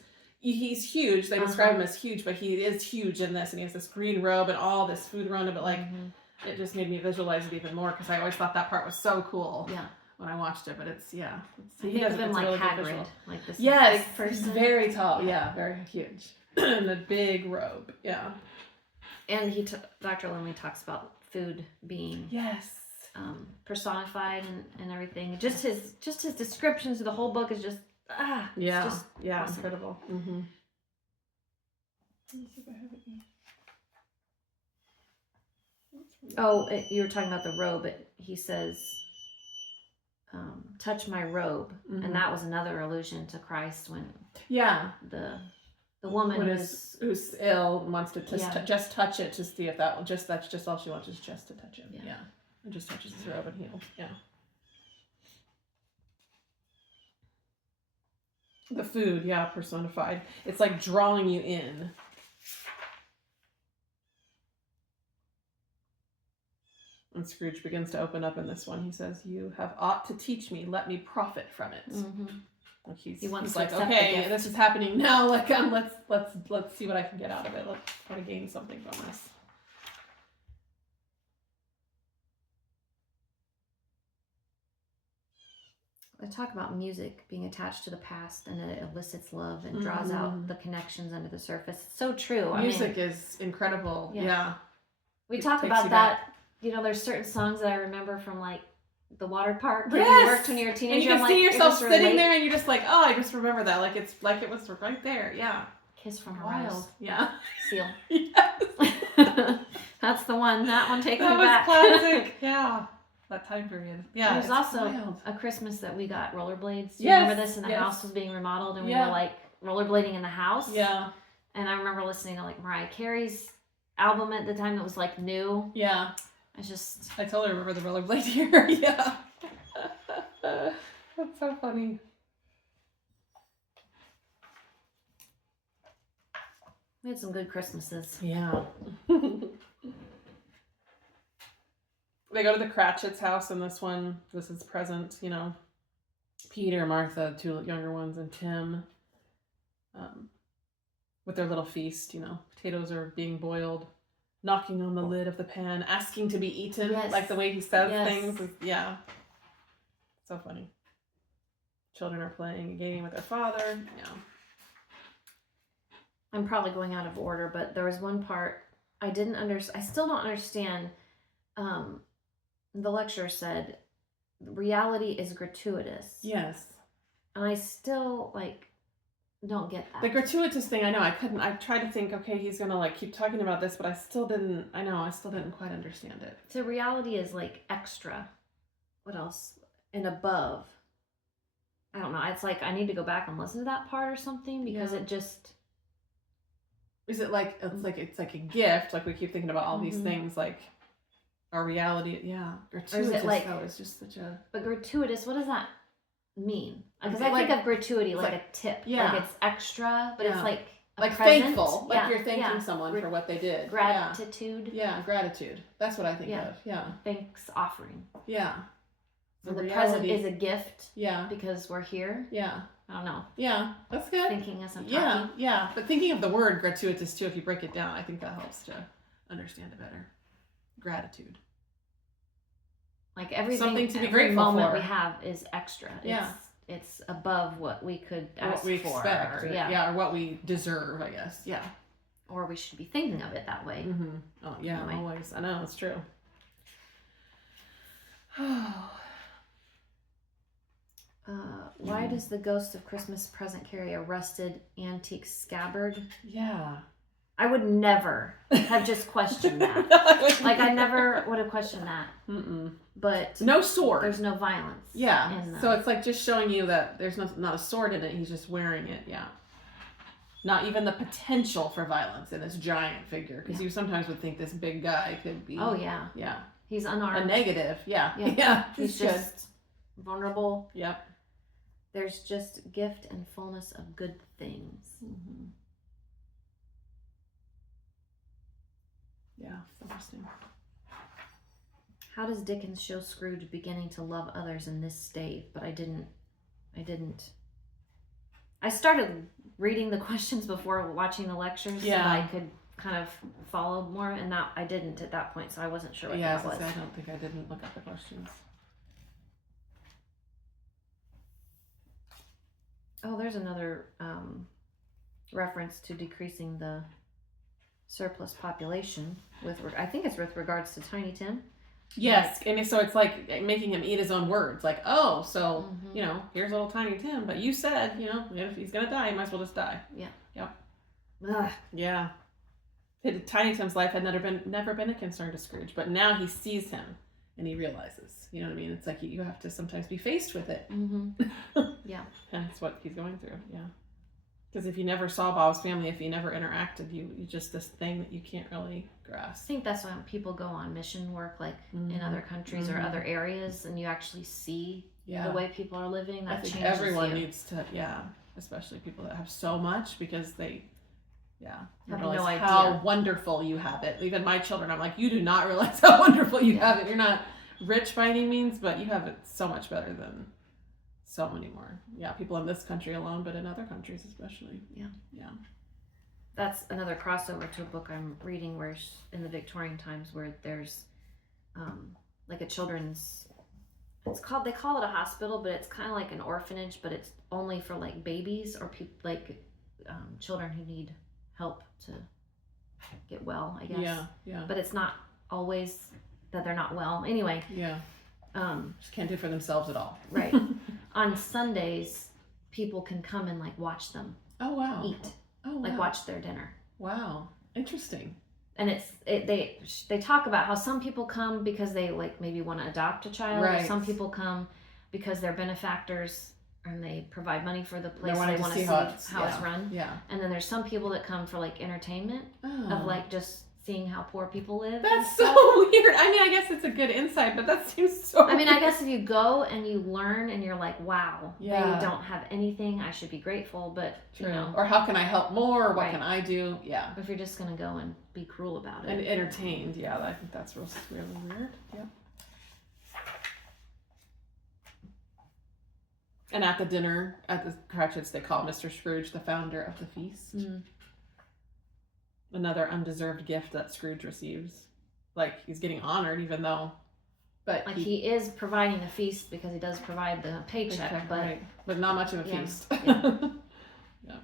he's huge. They describe him as huge, but he is huge in this, and he has this green robe and all this food around him. But like, it just made me visualize it even more because I always thought that part was so cool. Yeah. When I watched it, but it's I think of him like really Hagrid, like this big person. He's very tall. Yeah, very huge. And a big robe. Yeah. And Dr. Linley talks about food being personified and everything. Just his descriptions of the whole book is just awesome. Incredible. Mm-hmm. Oh, you were talking about the robe. He says, "Touch my robe," and that was another allusion to Christ when the woman who's ill wants to just touch it to see if that's just all she wants is just to touch him. Yeah. And just touches his robe and heals. Yeah. The food, personified. It's like drawing you in. And Scrooge begins to open up in this one. He says, "You have aught to teach me. Let me profit from it." Mm-hmm. Like he's like, okay, this is happening now. Like, let's see what I can get out of it. Let's try to gain something from this. I talk about music being attached to the past and it elicits love and draws out the connections under the surface. It's so true. Music is incredible. Yeah. We talk about that. You know, there's certain songs that I remember from like the water park where you worked when you were a teenager. And you can see yourself sitting there and you're just like, oh, I just remember that. Like it was right there. Yeah. Kiss from a Rose. Yeah. Seal. Yes. That's the one. That one takes me That back. was classic. Yeah. That time period. Yeah. There's also a Christmas that we got rollerblades. Do you remember this? And the house was being remodeled and we were like rollerblading in the house. Yeah. And I remember listening to like Mariah Carey's album at the time that was like new. Yeah. I totally remember the rollerblade here. Yeah. That's so funny. We had some good Christmases. Yeah. They go to the Cratchit's house in this one. This is present, Peter, Martha, two younger ones, and Tim. With their little feast, potatoes are being boiled. Knocking on the lid of the pan, asking to be eaten, like the way he says things. So funny. Children are playing a game with their father. Yeah. I'm probably going out of order, but there was one part I didn't understand. I still don't understand. The lecturer said, reality is gratuitous. Yes. And I still, don't get that. The gratuitous thing, I know, I tried to think, okay, he's gonna keep talking about this, but I still didn't quite understand it. So reality is extra. What else? And above. I don't know. It's I need to go back and listen to that part or something because it just. Is it it's like a gift? Like we keep thinking about all these things, our reality, gratuitous. Or is it though, it's just such a. But gratuitous, what does that mean? Because I think of gratuity like a tip. Yeah. Like it's extra, but it's like thankful. Like you're thanking someone for what they did. Gratitude. Yeah, gratitude. That's what I think of. Yeah. Thanks offering. Yeah. So the present is a gift. Yeah. Because we're here. Yeah. I don't know. Yeah, that's good. Thinking as I'm talking. Yeah. But thinking of the word gratuitous too, if you break it down, I think that helps to understand it better. Gratitude. Like everything, something to be every grateful moment for. We have is extra. Yeah. It's above what we could ask what we for. Expect. Or, or what we deserve, I guess. Yeah. Or we should be thinking of it that way. Mm-hmm. Oh, yeah, anyway. Always. I know, it's true. Why does the ghost of Christmas present carry a rusted antique scabbard? Yeah. I would never have just questioned that. I never would have questioned that. Mm-mm. But no sword. There's no violence. Yeah. So it's just showing you that there's not a sword in it. He's just wearing it. Yeah. Not even the potential for violence in this giant figure, because you sometimes would think this big guy could be. Oh yeah. Yeah. He's unarmed. A negative. Yeah. Yeah. He's just vulnerable. Yep. There's just gift and fullness of good things. Mm-hmm. Yeah, interesting. How does Dickens show Scrooge beginning to love others in this state? But I didn't. I started reading the questions before watching the lectures so that I could kind of follow more, and that I didn't at that point, so I wasn't sure what that was. I don't think I didn't look up the questions. Oh, there's another reference to decreasing the surplus population I think it's with regards to Tiny Tim. Yes, and so it's like making him eat his own words. Like, oh, so, here's little Tiny Tim, but you said, if he's going to die, he might as well just die. Yeah. Yep. Ugh. Yeah. Tiny Tim's life had never been a concern to Scrooge, but now he sees him and he realizes, you know what I mean? It's like you have to sometimes be faced with it. Mm-hmm. Yeah. And that's what he's going through, yeah. Because if you never saw Bob's family, if you never interacted, you just this thing that you can't really grasp. I think that's why when people go on mission work, like in other countries or other areas, and you actually see the way people are living, that changes you. Everyone needs to, especially people that have so much, because they, have realize no idea how wonderful you have it. Even my children, I'm like, you do not realize how wonderful you have it. You're not rich by any means, but you have it so much better than so many more. Yeah, people in this country alone, but in other countries especially. Yeah. That's another crossover to a book I'm reading where in the Victorian times, where there's like a children's, they call it a hospital, but it's kind of like an orphanage, but it's only for like babies or people like children who need help to get well, I guess. Yeah. But it's not always that they're not well. Anyway. Yeah. Just can't do it for themselves at all. Right. On Sundays, people can come and like watch them. Oh wow. Eat. Oh wow. Like watch their dinner. Wow. Interesting. And they talk about how some people come because they like maybe want to adopt a child. Right. Some people come because they're benefactors and they provide money for the place. They want to see how it's run. Yeah. And then there's some people that come for like entertainment of like just seeing how poor people live. That's so weird. I mean, I guess it's a good insight, but that seems so I mean, I guess if you go and you learn and you're like, wow, they don't have anything, I should be grateful, but True. Or how can I help more? What can I do? Yeah. If you're just going to go and be cruel about it. And entertained. Yeah, I think that's really weird. Yeah. And at the dinner, at the Cratchits, they call Mr. Scrooge the founder of the feast. Mm. Another undeserved gift that Scrooge receives. Like, he's getting honored, even though... But like, he is providing a feast because he does provide the paycheck, but... Right. But not much of a feast. Yeah. Yeah.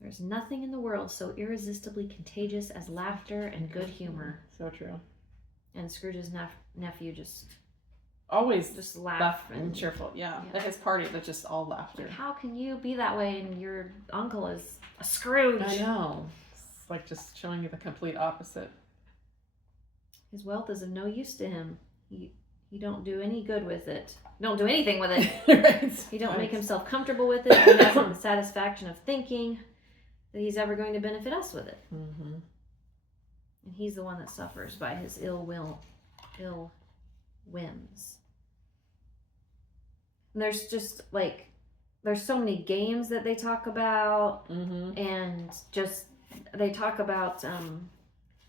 There's nothing in the world so irresistibly contagious as laughter and good humor. So true. And Scrooge's nephew just... Always just laugh and cheerful. Yeah. At his party, that's just all laughter. Like, how can you be that way and your uncle is a Scrooge? I know. It's like just showing you the complete opposite. His wealth is of no use to him. He don't do any good with it. Don't do anything with it. Right. He don't make himself comfortable with it. He hasn't the satisfaction of thinking that he's ever going to benefit us with it. Mm-hmm. And he's the one that suffers by his ill whims. And there's just like, there's so many games that they talk about, and just they talk about I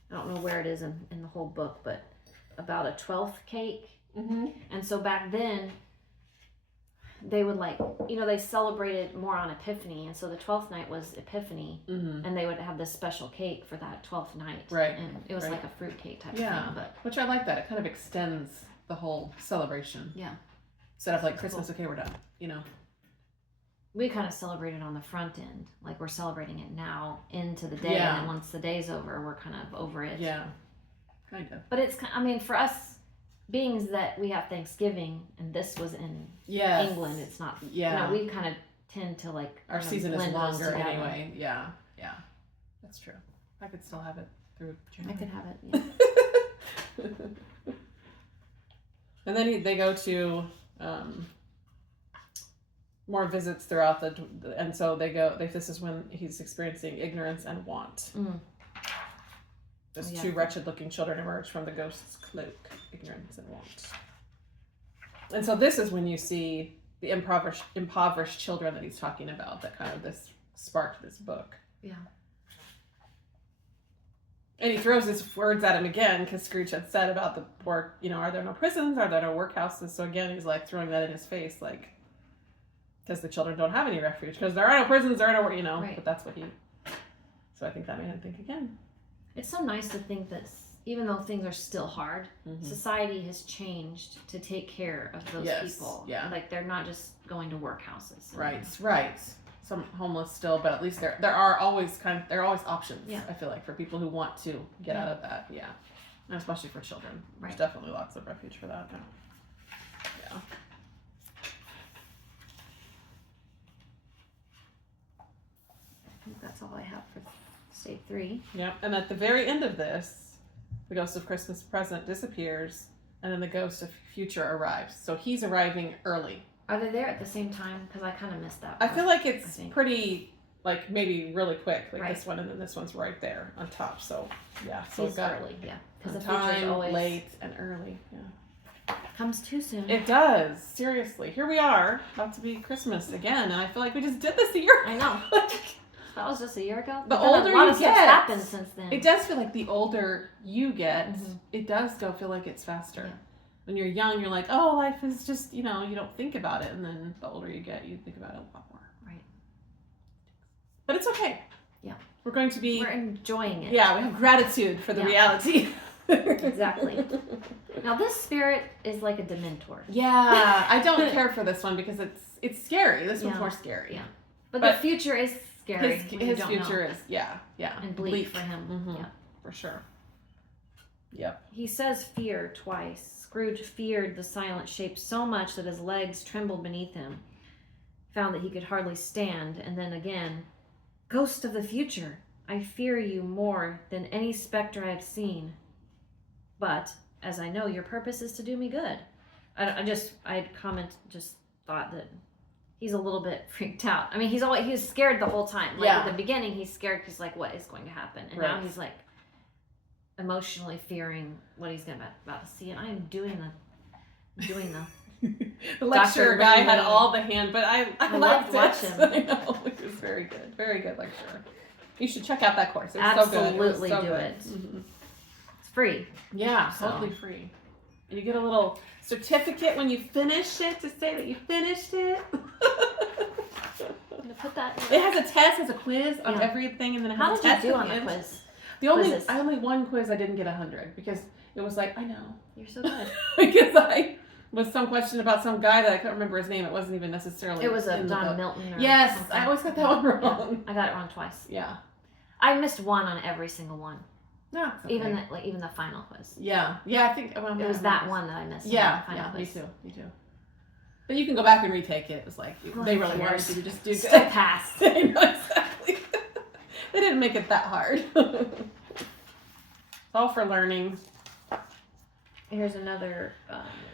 don't know where it is in the whole book, but about a 12th cake. And so back then they would like, they celebrated more on Epiphany, and so the 12th night was Epiphany, and they would have this special cake for that 12th night, right? And it was like a fruit cake type of thing, but which I like that it kind of extends the whole celebration. Yeah. Instead of like Christmas, okay, we're done. We kind of celebrate it on the front end, like we're celebrating it now into the day, and then once the day's over, we're kind of over it. Yeah, kind of. But it's, I mean, for us, being that we have Thanksgiving, and this was in England, it's not. Yeah. We kind of tend to like. Our season is longer anyway. Yeah, that's true. I could still have it through January. I could have it. Yeah. And then they go to more visits throughout and so this is when he's experiencing ignorance and want. Those two wretched looking children emerge from the ghost's cloak, ignorance and want. And so this is when you see the impoverished children that he's talking about, that kind of this sparked this book. Yeah. And he throws his words at him again, because Scrooge had said about the poor, are there no prisons? Are there no workhouses? So again, he's like throwing that in his face, like, Because the children don't have any refuge. Because there are no prisons, there are no, Right. but that's what he... So I think that made him think again. It's so nice to think that even though things are still hard, society has changed to take care of those people. Yeah. Like, they're not just going to workhouses. Right. Some homeless still, but at least there are always options. Yeah. I feel like for people who want to get out of that. Yeah. And especially for children. Right. There's definitely lots of refuge for that. Yeah. I think that's all I have for stage 3. Yeah. And at the very end of this, the ghost of Christmas present disappears, and then the ghost of future arrives. So he's arriving early. Are they there at the same time? Because I kind of missed that I part, feel like it's think. pretty, like maybe really quick, like Right. this one, and then this one's right there on top. So yeah, so He's we've got early, yeah. on Because the future's time, always late, and early. Yeah, comes too soon. it does. Seriously, here we are, about to be Christmas again, and I feel like we just did this a year. I know. That was just a year ago. The But then older a lot you of stuff's get, happened since then. It does feel like the older you get, Mhm. it does go feel like it's faster. Yeah. When you're young, you're like, oh, life is just, you don't think about it, and then the older you get, you think about it a lot more. Right. But it's okay. Yeah. We're going to be. We're enjoying it. Yeah, we have gratitude for the Yeah. reality. Exactly. Now this spirit is like a Dementor. Yeah, I don't care for this one because it's scary. This one's Yeah. more scary. Yeah. But But the future is scary. His when you don't future know. is yeah. And bleak for him. Mhm. Yeah. For sure. Yep. He says fear twice. Scrooge feared the silent shape so much that his legs trembled beneath him. Found that he could hardly stand, and then again, "Ghost of the future, I fear you more than any specter I have seen. But, as I know, your purpose is to do me good." Just thought that he's a little bit freaked out. I mean, he was scared the whole time. Like, at the beginning, he's scared because, like, what is going to happen? And now he's, like, emotionally fearing what he's about to see. And I am doing the The lecturer Dr. guy Ringley. had all the hand, but I I liked loved it. watching. I know, it was very good. Very good lecturer. You should check out that course. It was so good. Absolutely so do good. it. Mhm. It's free. Yeah, So. totally free. And you get a little certificate when you finish it to say that you finished it. I'm gonna put that in. It has a test, has a quiz on Yeah. everything, and then it How has a did you test do at on the end. quiz? I only one quiz I didn't get 100 because it was like, I know. You're so good. Because I was some question about some guy that I couldn't remember his name. It wasn't even necessarily It was a in the John book. Milton. Or Yes, something. I always got that one wrong. Yeah, I got it wrong twice. Yeah. I missed one on every single one. No, it's okay. Even the final quiz. Yeah, I think It was that one that I missed. Yeah, on the final me quiz. too. But you can go back and retake it. It was like Who they really wanted cares? you to just do Still good. passed. I know, exactly. They didn't make it that hard. It's all for learning. Here's another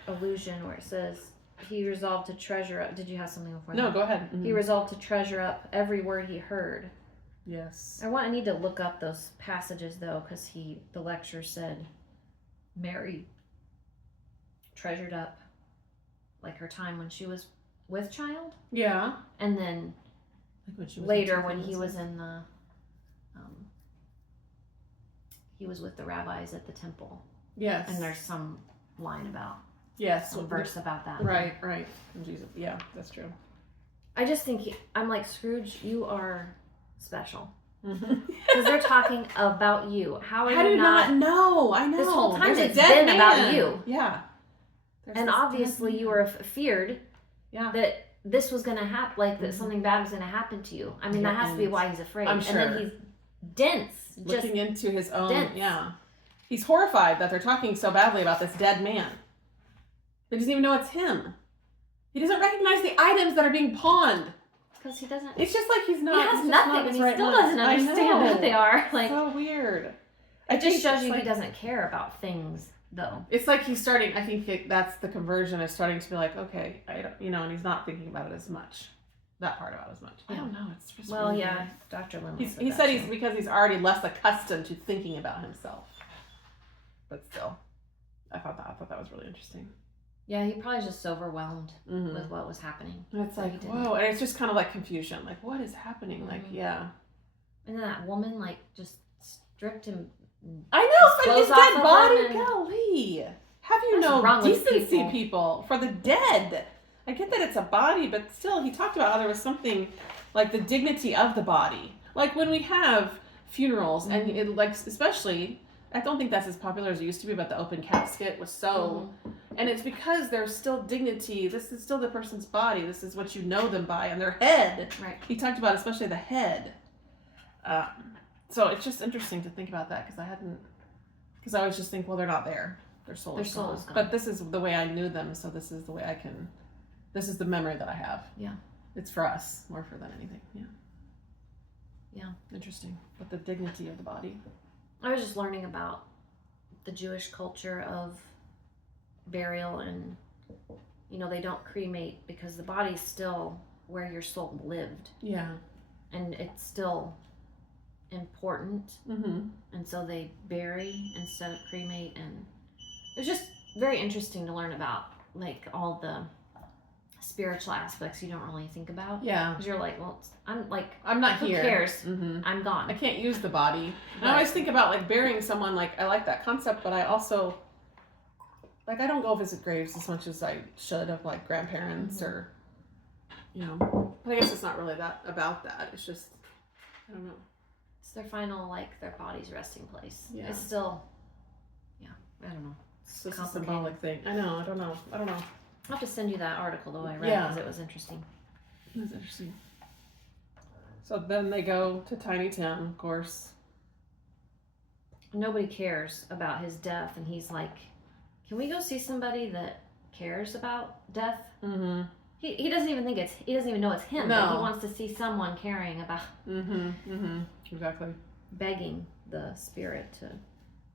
allusion where it says he resolved to treasure up. Did you have something before? No, that? go ahead. He resolved to treasure up every word he heard. Yes. I need to look up those passages though, because the lecturer said Mary treasured up like her time when she was with child, Yeah. and then Like when she was later in when he Texas. was in the he was with the rabbis at the temple, Yes. and there's some line about yes. some verse about that. Right. And Jesus. Yeah, that's true. I just think I'm like, Scrooge, you are special Mm-hmm. because they're talking about you. How How do you not know? I know. This whole time There's a it's dead been about man. you. Yeah. There's And this obviously dead you man. were feared Yeah. that this was going to happen, like that Mhm. something bad was going to happen to you. I mean, Yeah, that has to be and why he's afraid. I'm And sure. then he's dense. Looking into his own. dense. Yeah. He's horrified that they're talking so badly about this dead man. He doesn't even know it's him. He doesn't recognize the items that are being pawned. Because he doesn't. It's just like he's not. He has it's just nothing, not and his he right still mind. doesn't I understand know. what they are. Like, so weird. it think just shows it's you like- he doesn't care about things, though. It's like he's starting. I think that's the conversion is starting to be like, okay, I don't, and he's not thinking about it as much. That part about it as much. I don't know. It's just Well, really yeah, weird. Dr. Lindley He said he's because he's already less accustomed to thinking about himself. But still, I thought that was really interesting. Yeah, he probably was just overwhelmed Mm-hmm. with what was happening. And it's So like, he didn't- whoa, and it's just kind of like confusion. Like, what is happening? Like, Mhm. yeah. And then that woman, like, just stripped him. I know, but Clothes his off dead of body, him and- golly. Have you What's no wrong with decency, people? for the dead? I get that it's a body, but still, he talked about how there was something like the dignity of the body. Like when we have funerals, and it, like, especially, I don't think that's as popular as it used to be, but the open casket was so, and it's because there's still dignity. This is still the person's body. This is what you know them by, and their head. Right. He talked about especially the head. So it's just interesting to think about that, because I always just think, well, they're not there. Their soul is gone. But this is the way I knew them, so this is the way this is the memory that I have. Yeah. It's for us, more for than anything. Yeah. Yeah. Interesting. But the dignity of the body. I was just learning about the Jewish culture of burial, and, they don't cremate because the body's still where your soul lived. Yeah. And it's still important. And so they bury instead of cremate, and it was just very interesting to learn about, like, all the spiritual aspects you don't really think about. Yeah. Because you're like, well, I'm not who here. Who cares? I'm gone. I can't use the body. And I always think about, like, burying someone. Like, I like that concept, but I also, like, I don't go visit graves as much as I should of, like, grandparents or, but I guess it's not really that about that. It's just, I don't know. It's their final, like, their body's resting place. Yeah. It's still, I don't know. It's just a symbolic thing. I know. I don't know. I'll have to send you that article though I read because it was interesting. It was interesting. So then they go to Tiny Tim, of course. Nobody cares about his death, and he's like, "Can we go see somebody that cares about death?" He doesn't even he doesn't even know it's him. No. But he wants to see someone caring about. Exactly. Begging the spirit to.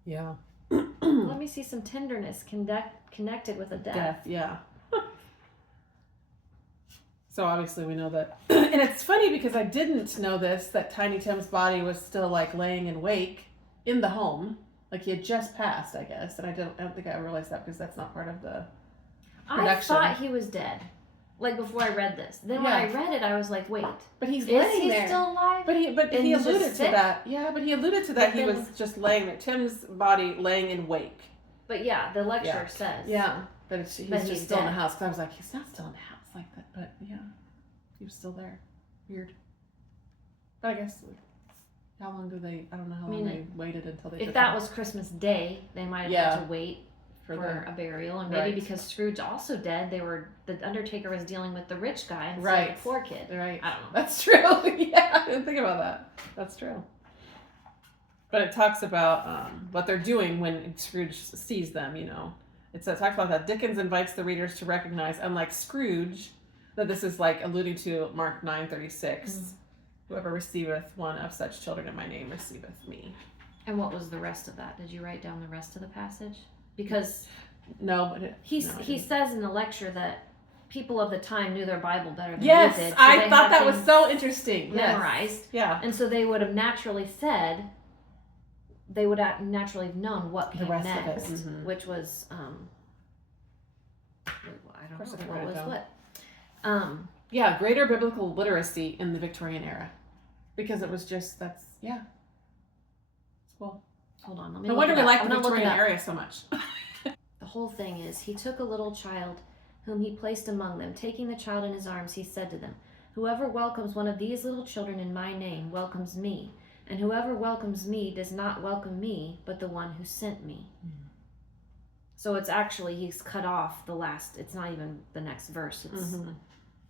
Yeah. Let me see some tenderness connected with a death. Yeah. So obviously we know that, and it's funny because I didn't know this, that Tiny Tim's body was still, like, laying in wake in the home, like he had just passed, I guess, and I don't think I realized that because that's not part of the production. I thought he was dead, like, before I read this. Then when I read it, I was like, wait, but he's is laying he there. Still alive? But he alluded to that. Yeah, but he alluded to that But he then, was just laying there. Tim's body laying in wake. But yeah, the lecture says. Yeah, but he's just still dead. in the house. Because I was like, he's not still in the house like that. But yeah, he was still there. Weird. But I guess, how long do they? I don't know how long they waited until they. If that was Christmas Day, they might have had to wait for a burial, and maybe because Scrooge also dead, the Undertaker was dealing with the rich guy instead of the poor kid. Right. I don't know. That's true. Yeah, I didn't think about that. That's true. But it talks about what they're doing when Scrooge sees them. It talks about that Dickens invites the readers to recognize, unlike Scrooge, that this is like alluding to Mark 9:36. Whoever receiveth one of such children in my name receiveth me. And what was the rest of that? Did you write down the rest of the passage? Because he says in the lecture that people of the time knew their Bible better than we did. So I thought that was so interesting. Memorized. Yes. Yeah. And so they would have naturally said, they would have naturally known what came next, which was, I don't know what was what. Greater biblical literacy in the Victorian era. Because it was just, it's cool. Hold on, let me No wonder we like the Victorian area so much. The whole thing is, he took a little child whom he placed among them. Taking the child in his arms, he said to them, "Whoever welcomes one of these little children in my name welcomes me. And whoever welcomes me does not welcome me, but the one who sent me." So it's actually, he's cut off the last, it's not even the next verse.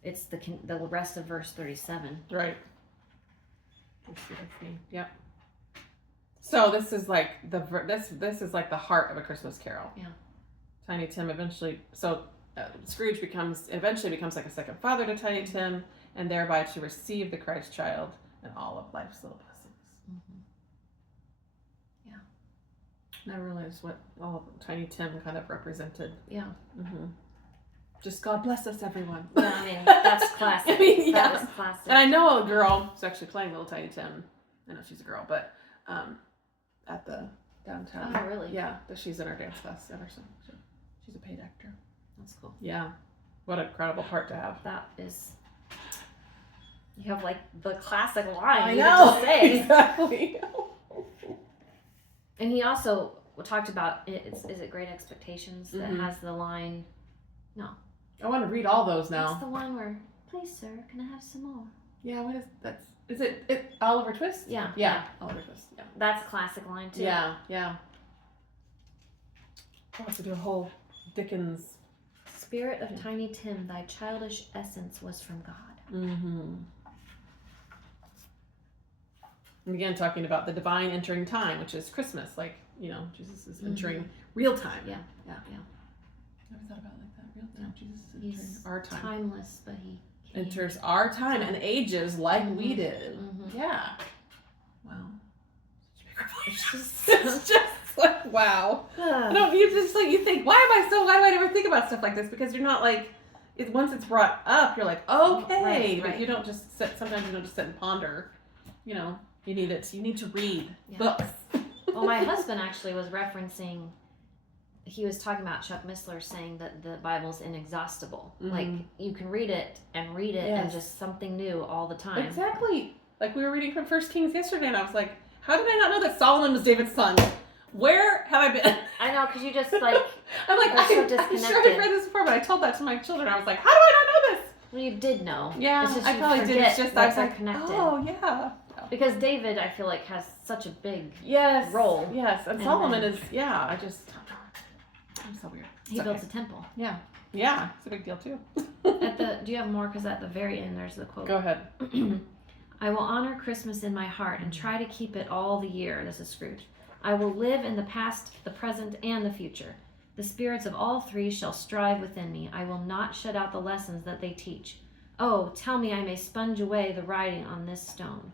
It's the rest of verse 37. Right. Yep. So this is like this is like the heart of A Christmas Carol. Yeah. Tiny Tim eventually, Scrooge eventually becomes like a second father to Tiny Tim, and thereby to receive the Christ child and all of life's little blessings. Yeah. Never realized what all of Tiny Tim kind of represented. Yeah. Just God bless us, everyone. Yeah, I mean, that's classic. That was classic. And I know a girl who's actually playing little Tiny Tim. I know she's a girl, but at the downtown. Oh, really? Yeah, but she's in our dance class ever since. So she's a paid actor. That's cool. Yeah. What an incredible part to have. That is. You have like the classic line. I know. To say. Exactly. And he also talked about is it Great Expectations that has the line? No. I want to read all those now. That's the one where, please, sir, can I have some more? Yeah, what is that? Is it Oliver Twist? Yeah. Yeah, Oliver Twist. Yeah. That's a classic line, too. Yeah, yeah. I'll have to do a whole Dickens. Spirit of Tiny Tim, thy childish essence was from God. Mm-hmm. And again, talking about the divine entering time, which is Christmas. Like, Jesus is entering real time. Yeah. Yeah. Never thought about it like that. Real time. Jesus is entering He's our time. timeless, but he Enters our time and ages like we did. Mm-hmm. Yeah. Wow. It's just like, wow. No, you think, why do I never think about stuff like this? Because you're not like, once it's brought up, you're like, okay. Right. But you don't just sometimes you don't just sit and ponder. You need to read books. Well, my husband actually was referencing, he was talking about Chuck Missler saying that the Bible's inexhaustible. Mm-hmm. Like, you can read it and just something new all the time. Exactly. Like, we were reading from 1 Kings yesterday, and I was like, how did I not know that Solomon was David's son? Where have I been? I know, because you just, like, I'm like, I'm so I'm sure disconnected. I've read this before, but I told that to my children. I was like, how do I not know this? Well, you did know. Yeah, it's just I probably did. It's just I I was was like, connected. oh, yeah. Because David, I feel like, has such a big role. Yes, and Solomon is, I'm so weird. He builds a temple. Yeah. Yeah, it's a big deal, too. Do you have more? Because at the very end, there's the quote. Go ahead. I will honor Christmas in my heart and try to keep it all the year. This is Scrooge. I will live in the past, the present, and the future. The spirits of all three shall strive within me. I will not shut out the lessons that they teach. Oh, tell me I may sponge away the writing on this stone.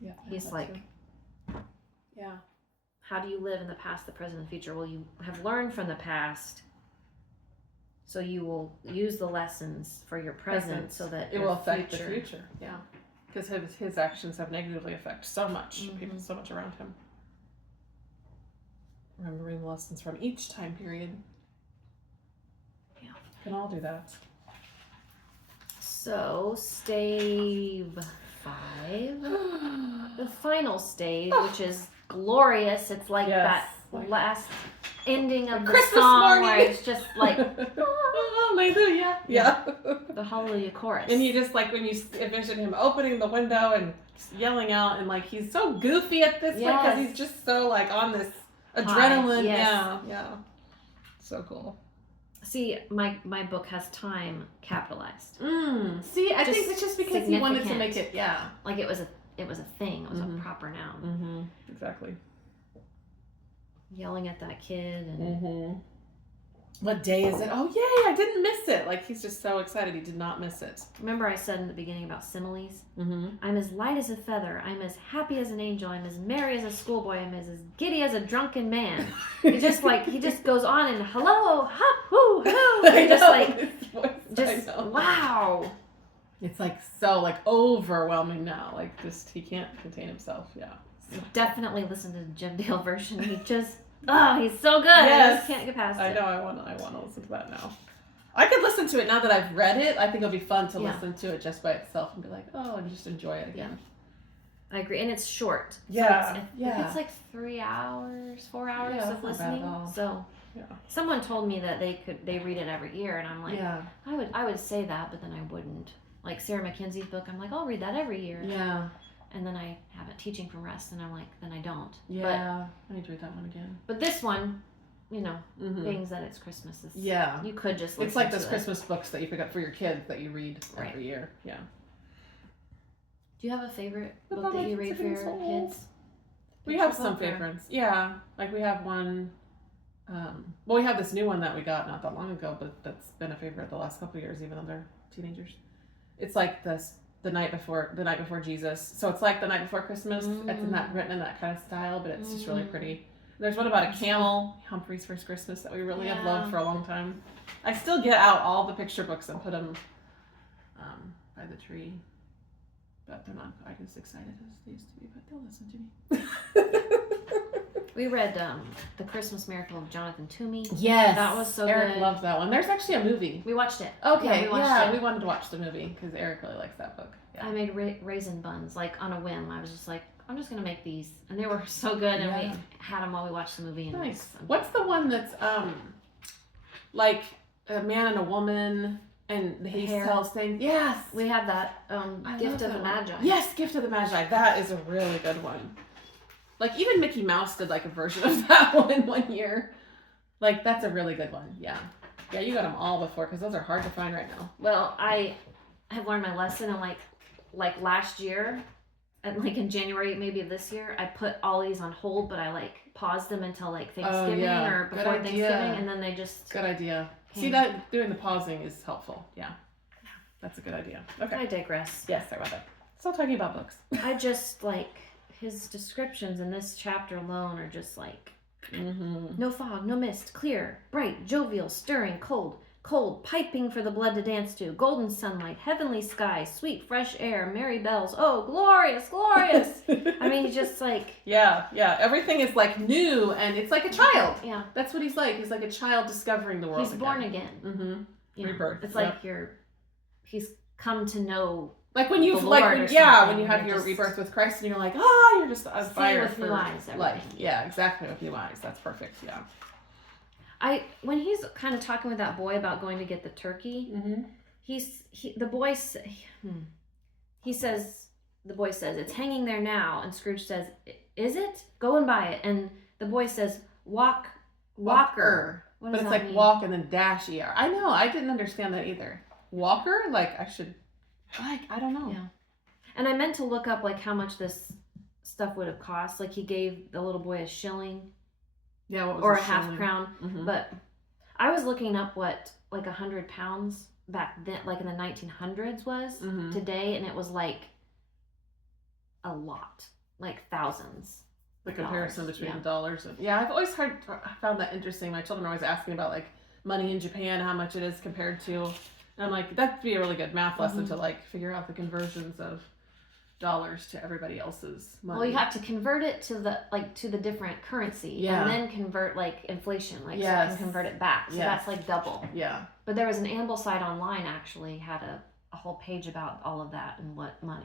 Yeah. He's like, yeah. How do you live in the past, the present, and the future? Well, you have learned from the past, so you will use the lessons for your present so that it will affect the future. Yeah. Because his actions have negatively affected so much, people so much around him. Remembering the lessons from each time period. Yeah. Can all do that. So, stave 5. The final stave, which is glorious. It's like that last ending of the Christmas song morning. where it's just like, hallelujah. Yeah. The hallelujah chorus. And you just like when you envision him opening the window and yelling out, and like he's so goofy at this point because he's just so like on this adrenaline. Yeah. So cool. See, my book has time capitalized. See, I think it's just because he wanted to make it, like it was a thing. It was a proper noun. Exactly. Yelling at that kid and what day is it? Oh yay! I didn't miss it. Like he's just so excited he did not miss it. Remember I said in the beginning about similes? I'm as light as a feather. I'm as happy as an angel. I'm as merry as a schoolboy. I'm as giddy as a drunken man. he just goes on and hello, hop, hoo, hello. And just wow. It's like so like overwhelming now. Like just he can't contain himself. Yeah. Definitely listen to the Jim Dale version. He just he's so good. I just can't get past it. I know. I want to listen to that now. I could listen to it now that I've read it. I think it'll be fun to listen to it just by itself and be like, and just enjoy it again. I agree, and it's short. Yeah. So it's like 3 hours, 4 hours of listening. So someone told me that they read it every year, and I'm like, I would say that, but then I wouldn't. Like Sarah McKenzie's book, I'm like, I'll read that every year. Yeah. And then I have it Teaching from Rest, and I'm like, then I don't. Yeah, I need to read that one again. But this one, being that it's Christmas, you could just listen to it. It's like those Christmas books that you pick up for your kids that you read every year. Yeah. Do you have a favorite book that you read for your kids? We have some favorites. Yeah, like we have one. We have this new one that we got not that long ago, but that's been a favorite the last couple of years, even though they're teenagers. It's like the night before Jesus. So it's like the night before Christmas. It's written in that kind of style, but it's just really pretty. There's one about a camel, Humphrey's First Christmas, that we really have loved for a long time. I still get out all the picture books and put them by the tree. But they're not quite as excited as they used to be, but they'll listen to me. We read The Christmas Miracle of Jonathan Toomey. Yes. That was so Eric good. loved that one. There's actually a movie. We watched it. Okay, we wanted to watch the movie because Eric really likes that book. Yeah. I made raisin buns, like on a whim. I was just like, I'm just going to make these. And they were so good, and we had them while we watched the movie. And nice. What's the one that's, like, a man and a woman, and he Hair. tells things. Yes, We have that Gift of the that one. Magi. Yes, Gift of the Magi. That is a really good one. Like even Mickey Mouse did like a version of that one year. Like that's a really good one. Yeah, yeah. You got them all before because those are hard to find right now. Well, I have learned my lesson, and like last year, and like in January maybe of this year, I put all these on hold, but I like paused them until like Thanksgiving or Good before idea. Thanksgiving, and then they just. Good idea. came. See that doing the pausing is helpful. Yeah, that's a good idea. Okay. I digress. Yes, sorry about that. Still talking about books. I just like his descriptions in this chapter alone are just like no fog, no mist, clear, bright, jovial, stirring, cold, piping for the blood to dance to, golden sunlight, heavenly sky, sweet fresh air, merry bells. Oh, glorious, glorious! I mean, he's just like yeah. Everything is like new, and it's like a child. Yeah, That's what he's like. He's like a child discovering the world. he's born again. Mm-hmm. You know, Rebirth. It's like he's come to know. Like when you The like Lord when, or yeah, something, when you have you're your just- rebirth with Christ, and you're like, you're just on See fire with for new eyes, life. everything. Yeah, exactly, with new eyes. That's perfect. Yeah. When he's kind of talking with that boy about going to get the turkey, Mm-hmm. the boy says it's hanging there now, and Scrooge says, is it? Go and buy it. And the boy says, walker. What But does it's that like mean? walk and then dash er. I know. I didn't understand that either. Walker? Like I should. Like I don't know. Yeah. And I meant to look up like how much this stuff would have cost. Like he gave the little boy a shilling Yeah. What was or the a half shilling? crown. Mhm. But I was looking up what like 100 pounds back then, like in the 1900s was Mhm. today, and it was like a lot, like thousands. The comparison dollars, between yeah. the dollars. I've always found that interesting. My children are always asking about like money in Japan, how much it is compared to, and I'm like, that'd be a really good math lesson to like figure out the conversions of dollars to everybody else's money. Well, you have to convert it to the different currency, Yeah. and then convert like inflation, like so Yes. you can convert it back. So Yes. that's like double. Yeah. But there was an Ambleside online actually had a whole page about all of that and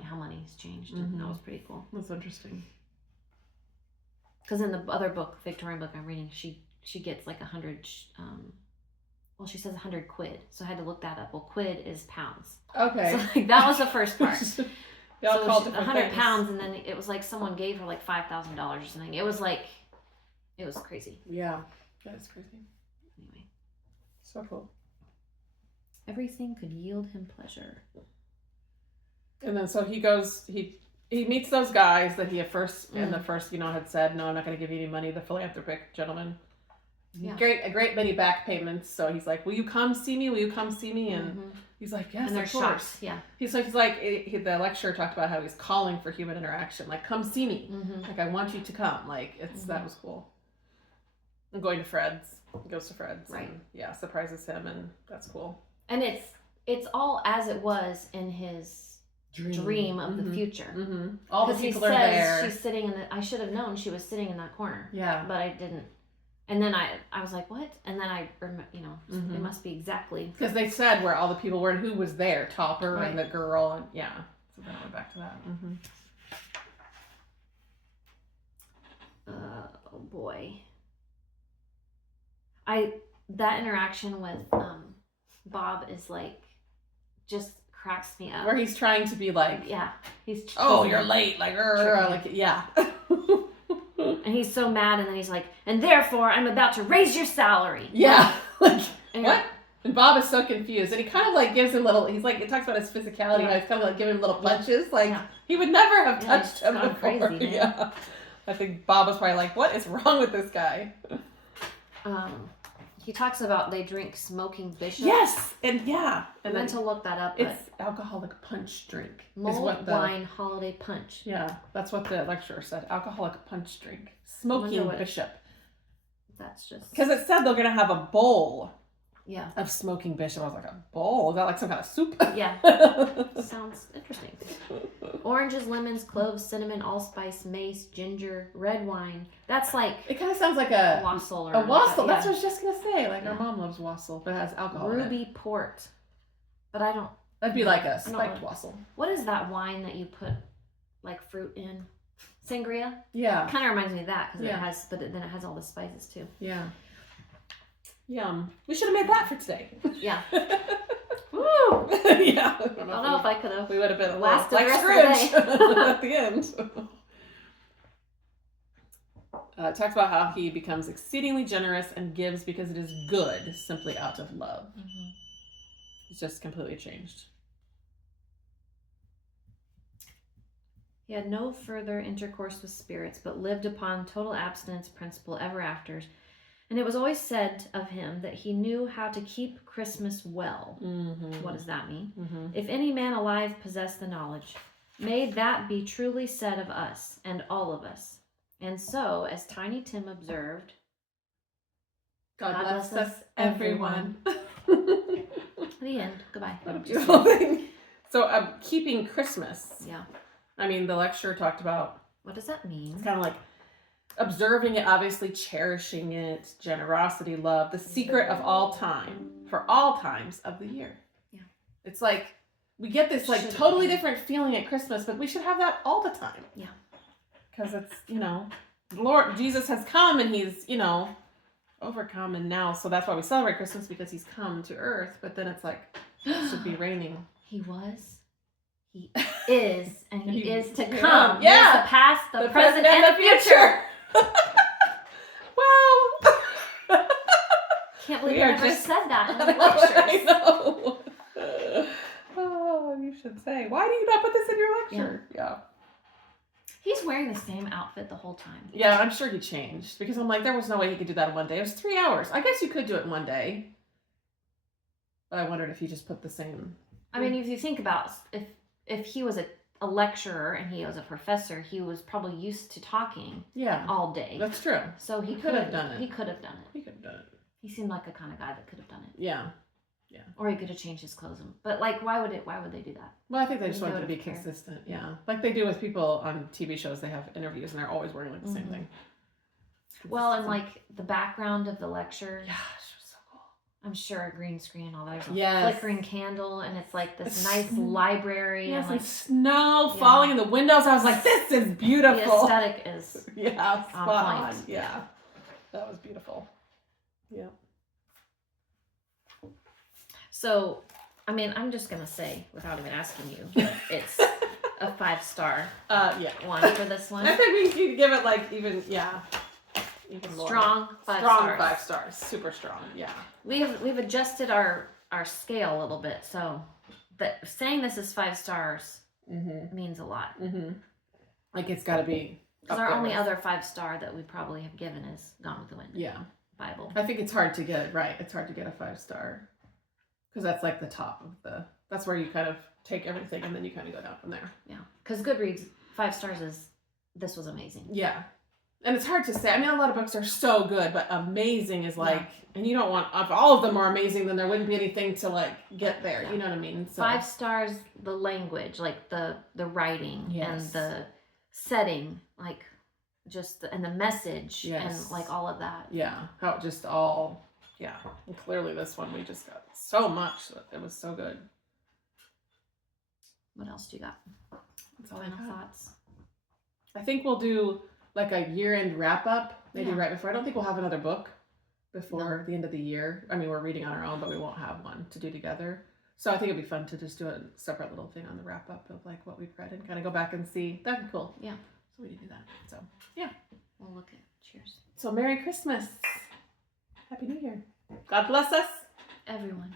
how money's changed, and that was pretty cool. That's interesting. Because in the other book, Victorian book I'm reading, she gets like 100. Well, she says 100 quid, so I had to look that up. Well, quid is pounds. Okay. So like that was the first part. They all call it So different 100 things. pounds, and then it was like someone gave her like $5,000 or something. It was crazy. Yeah. That is crazy. Anyway, So cool. everything could yield him pleasure. And then so he goes. He meets those guys that he at first in the first had said, no, I'm not going to give you any money. The philanthropic gentleman. Yeah. A great many back payments. So he's like, will you come see me? Will you come see me? And he's like, yes, And they're of course. shocked. Yeah. He's like, the lecturer talked about how he's calling for human interaction. Like, come see me. Like, I want you to come. Like, that was cool. I'm going to Fred's. He goes to Fred's. Right. And, yeah, surprises him, and that's cool. And it's all as it was in his dream of the future. Mm-hmm. All the Because he people are there. says she's sitting I should have known she was sitting in that corner. Yeah. But I didn't. And then I was like, what? And then I, it must be exactly. Because they said where all the people were and who was there. Topper Right. and the girl. And yeah. So then I went back to that. Oh boy. That interaction with Bob is like, just cracks me up. Where he's trying to be like, Yeah. He's you're late. Like, yeah. And he's so mad, and then he's like, and therefore I'm about to raise your salary. Yeah. Like, And what? And Bob is so confused. And he kind of like gives him it talks about his physicality. Yeah. How he's kind of like giving him little punches. Like, Yeah. he would never have Yeah, touched he's him gone before. crazy, man. Yeah. I think Bob was probably like, what is wrong with this guy? He talks about they drink smoking bishop. Yes. And yeah. I And meant then to look that up, but it's alcoholic punch drink. Is mulled what the wine holiday punch. Yeah, that's what the lecturer said. Alcoholic punch drink. Wonder Smoking what- bishop. That's just Because it said they're going to have a bowl yeah. of smoking bishop. I was like, a bowl? Is that like some kind of soup? Yeah. Sounds interesting. Oranges, lemons, cloves, cinnamon, allspice, mace, ginger, red wine. That's like It kind of sounds like a wassail or a wassail. like That's what I was just going to say. Like, Yeah. our mom loves wassail, but it has alcohol in it. ruby port. But I don't. That'd be like a I don't spiked know. wassail. What is that wine that you put like fruit in? Sangria. Yeah, Kind of reminds me of that because Yeah. then it has all the spices too. yeah. Yum. We should have made that for today. Yeah. Woo! Yeah. I don't know if I could have. We would have been lasted like the rest Scrooge of the day. at the end. It talks about how he becomes exceedingly generous and gives because it is good, simply out of love. Mm-hmm. It's just completely changed. He had no further intercourse with spirits, but lived upon total abstinence principle ever after. And it was always said of him that he knew how to keep Christmas well. Mm-hmm. What does that mean? Mm-hmm. If any man alive possess the knowledge, may that be truly said of us and all of us. And so, as Tiny Tim observed, God bless us, everyone. The end. Goodbye. What a beautiful thing. So, keeping Christmas. Yeah. I mean, the lecture talked about. What does that mean? It's kind of like observing it, obviously cherishing it, generosity, love, the secret of all time, for all times of the year. Yeah. It's like, we get this like totally different feeling at Christmas, but we should have that all the time. Yeah. Because it's, Lord Jesus has come and he's, overcome, and now, so that's why we celebrate Christmas, because he's come to earth, but then it's like, it should be raining. He was, he is, and he is to Yeah. come. Yeah. He is the past, the present, and the future. Wow. Can't believe We I are never just- said that in the I lectures. know. Oh, you should say, why do you not put this in your lecture? Yeah. He's wearing the same outfit the whole time. Yeah, I'm sure he changed, because I'm like, there was no way he could do that in one day. It was 3 hours. I guess you could do it in one day. But I wondered if he just put the same. I mean, if you think about if he was a lecturer and he was a professor, he was probably used to talking all day. That's true. So he could have done it. He could have done it. He could have done it. He seemed like a kind of guy that could have done it. Yeah. Or he could have changed his clothes. But like, why would they do that? Well, I think they just They wanted to would be have cared. consistent. Yeah. Like they do with people on TV shows. They have interviews and they're always wearing like the same thing. Well, and like the background of the lecture. Yeah, she was so cool. I'm sure a green screen and all that. There's a Yes. flickering candle, and it's like this nice library. Yes, and like and snow falling in the windows. I was like, this is beautiful. the aesthetic is Yeah, spot on. point. Yeah. That was beautiful. Yeah. So, I mean, I'm just gonna say, without even asking you, it's a 5-star Yeah. one for this one. I think we could give it like even more. Strong 5 Strong stars. 5 stars. Super strong. Yeah. We've adjusted our scale a little bit, so saying this is 5 stars means a lot. Mm-hmm. Like it's got to be. Because our only other 5-star that we probably have given is Gone with the Wind. Yeah. Bible. I think it's hard to get it right. It's hard to get a 5-star. Because that's like the top of that's where you kind of take everything and then you kind of go down from there. Yeah. Because Goodreads, 5 stars is, this was amazing. Yeah. And it's hard to say. I mean, a lot of books are so good, but amazing is like, and you don't want, if all of them are amazing, then there wouldn't be anything to like get there. Yeah. You know what I mean? So 5 stars, the language, like the writing and the setting, like just, and the message and like all of that. Yeah. How it just all, and clearly this one, we just got so much that it was so good. What else do you got? That's all Final I got. thoughts? I think we'll do like a year-end wrap-up, maybe right before. I don't think we'll have another book before the end of the year. I mean, we're reading on our own, but we won't have one to do together. So I think it'd be fun to just do a separate little thing on the wrap-up of like what we've read and kind of go back and see. That'd be cool. Yeah. So we can do that. So, yeah. We'll look at cheers. So Merry Christmas. Happy New Year. God bless us. Everyone.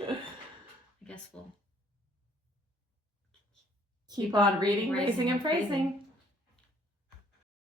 I guess we'll keep on reading, raising, and praising.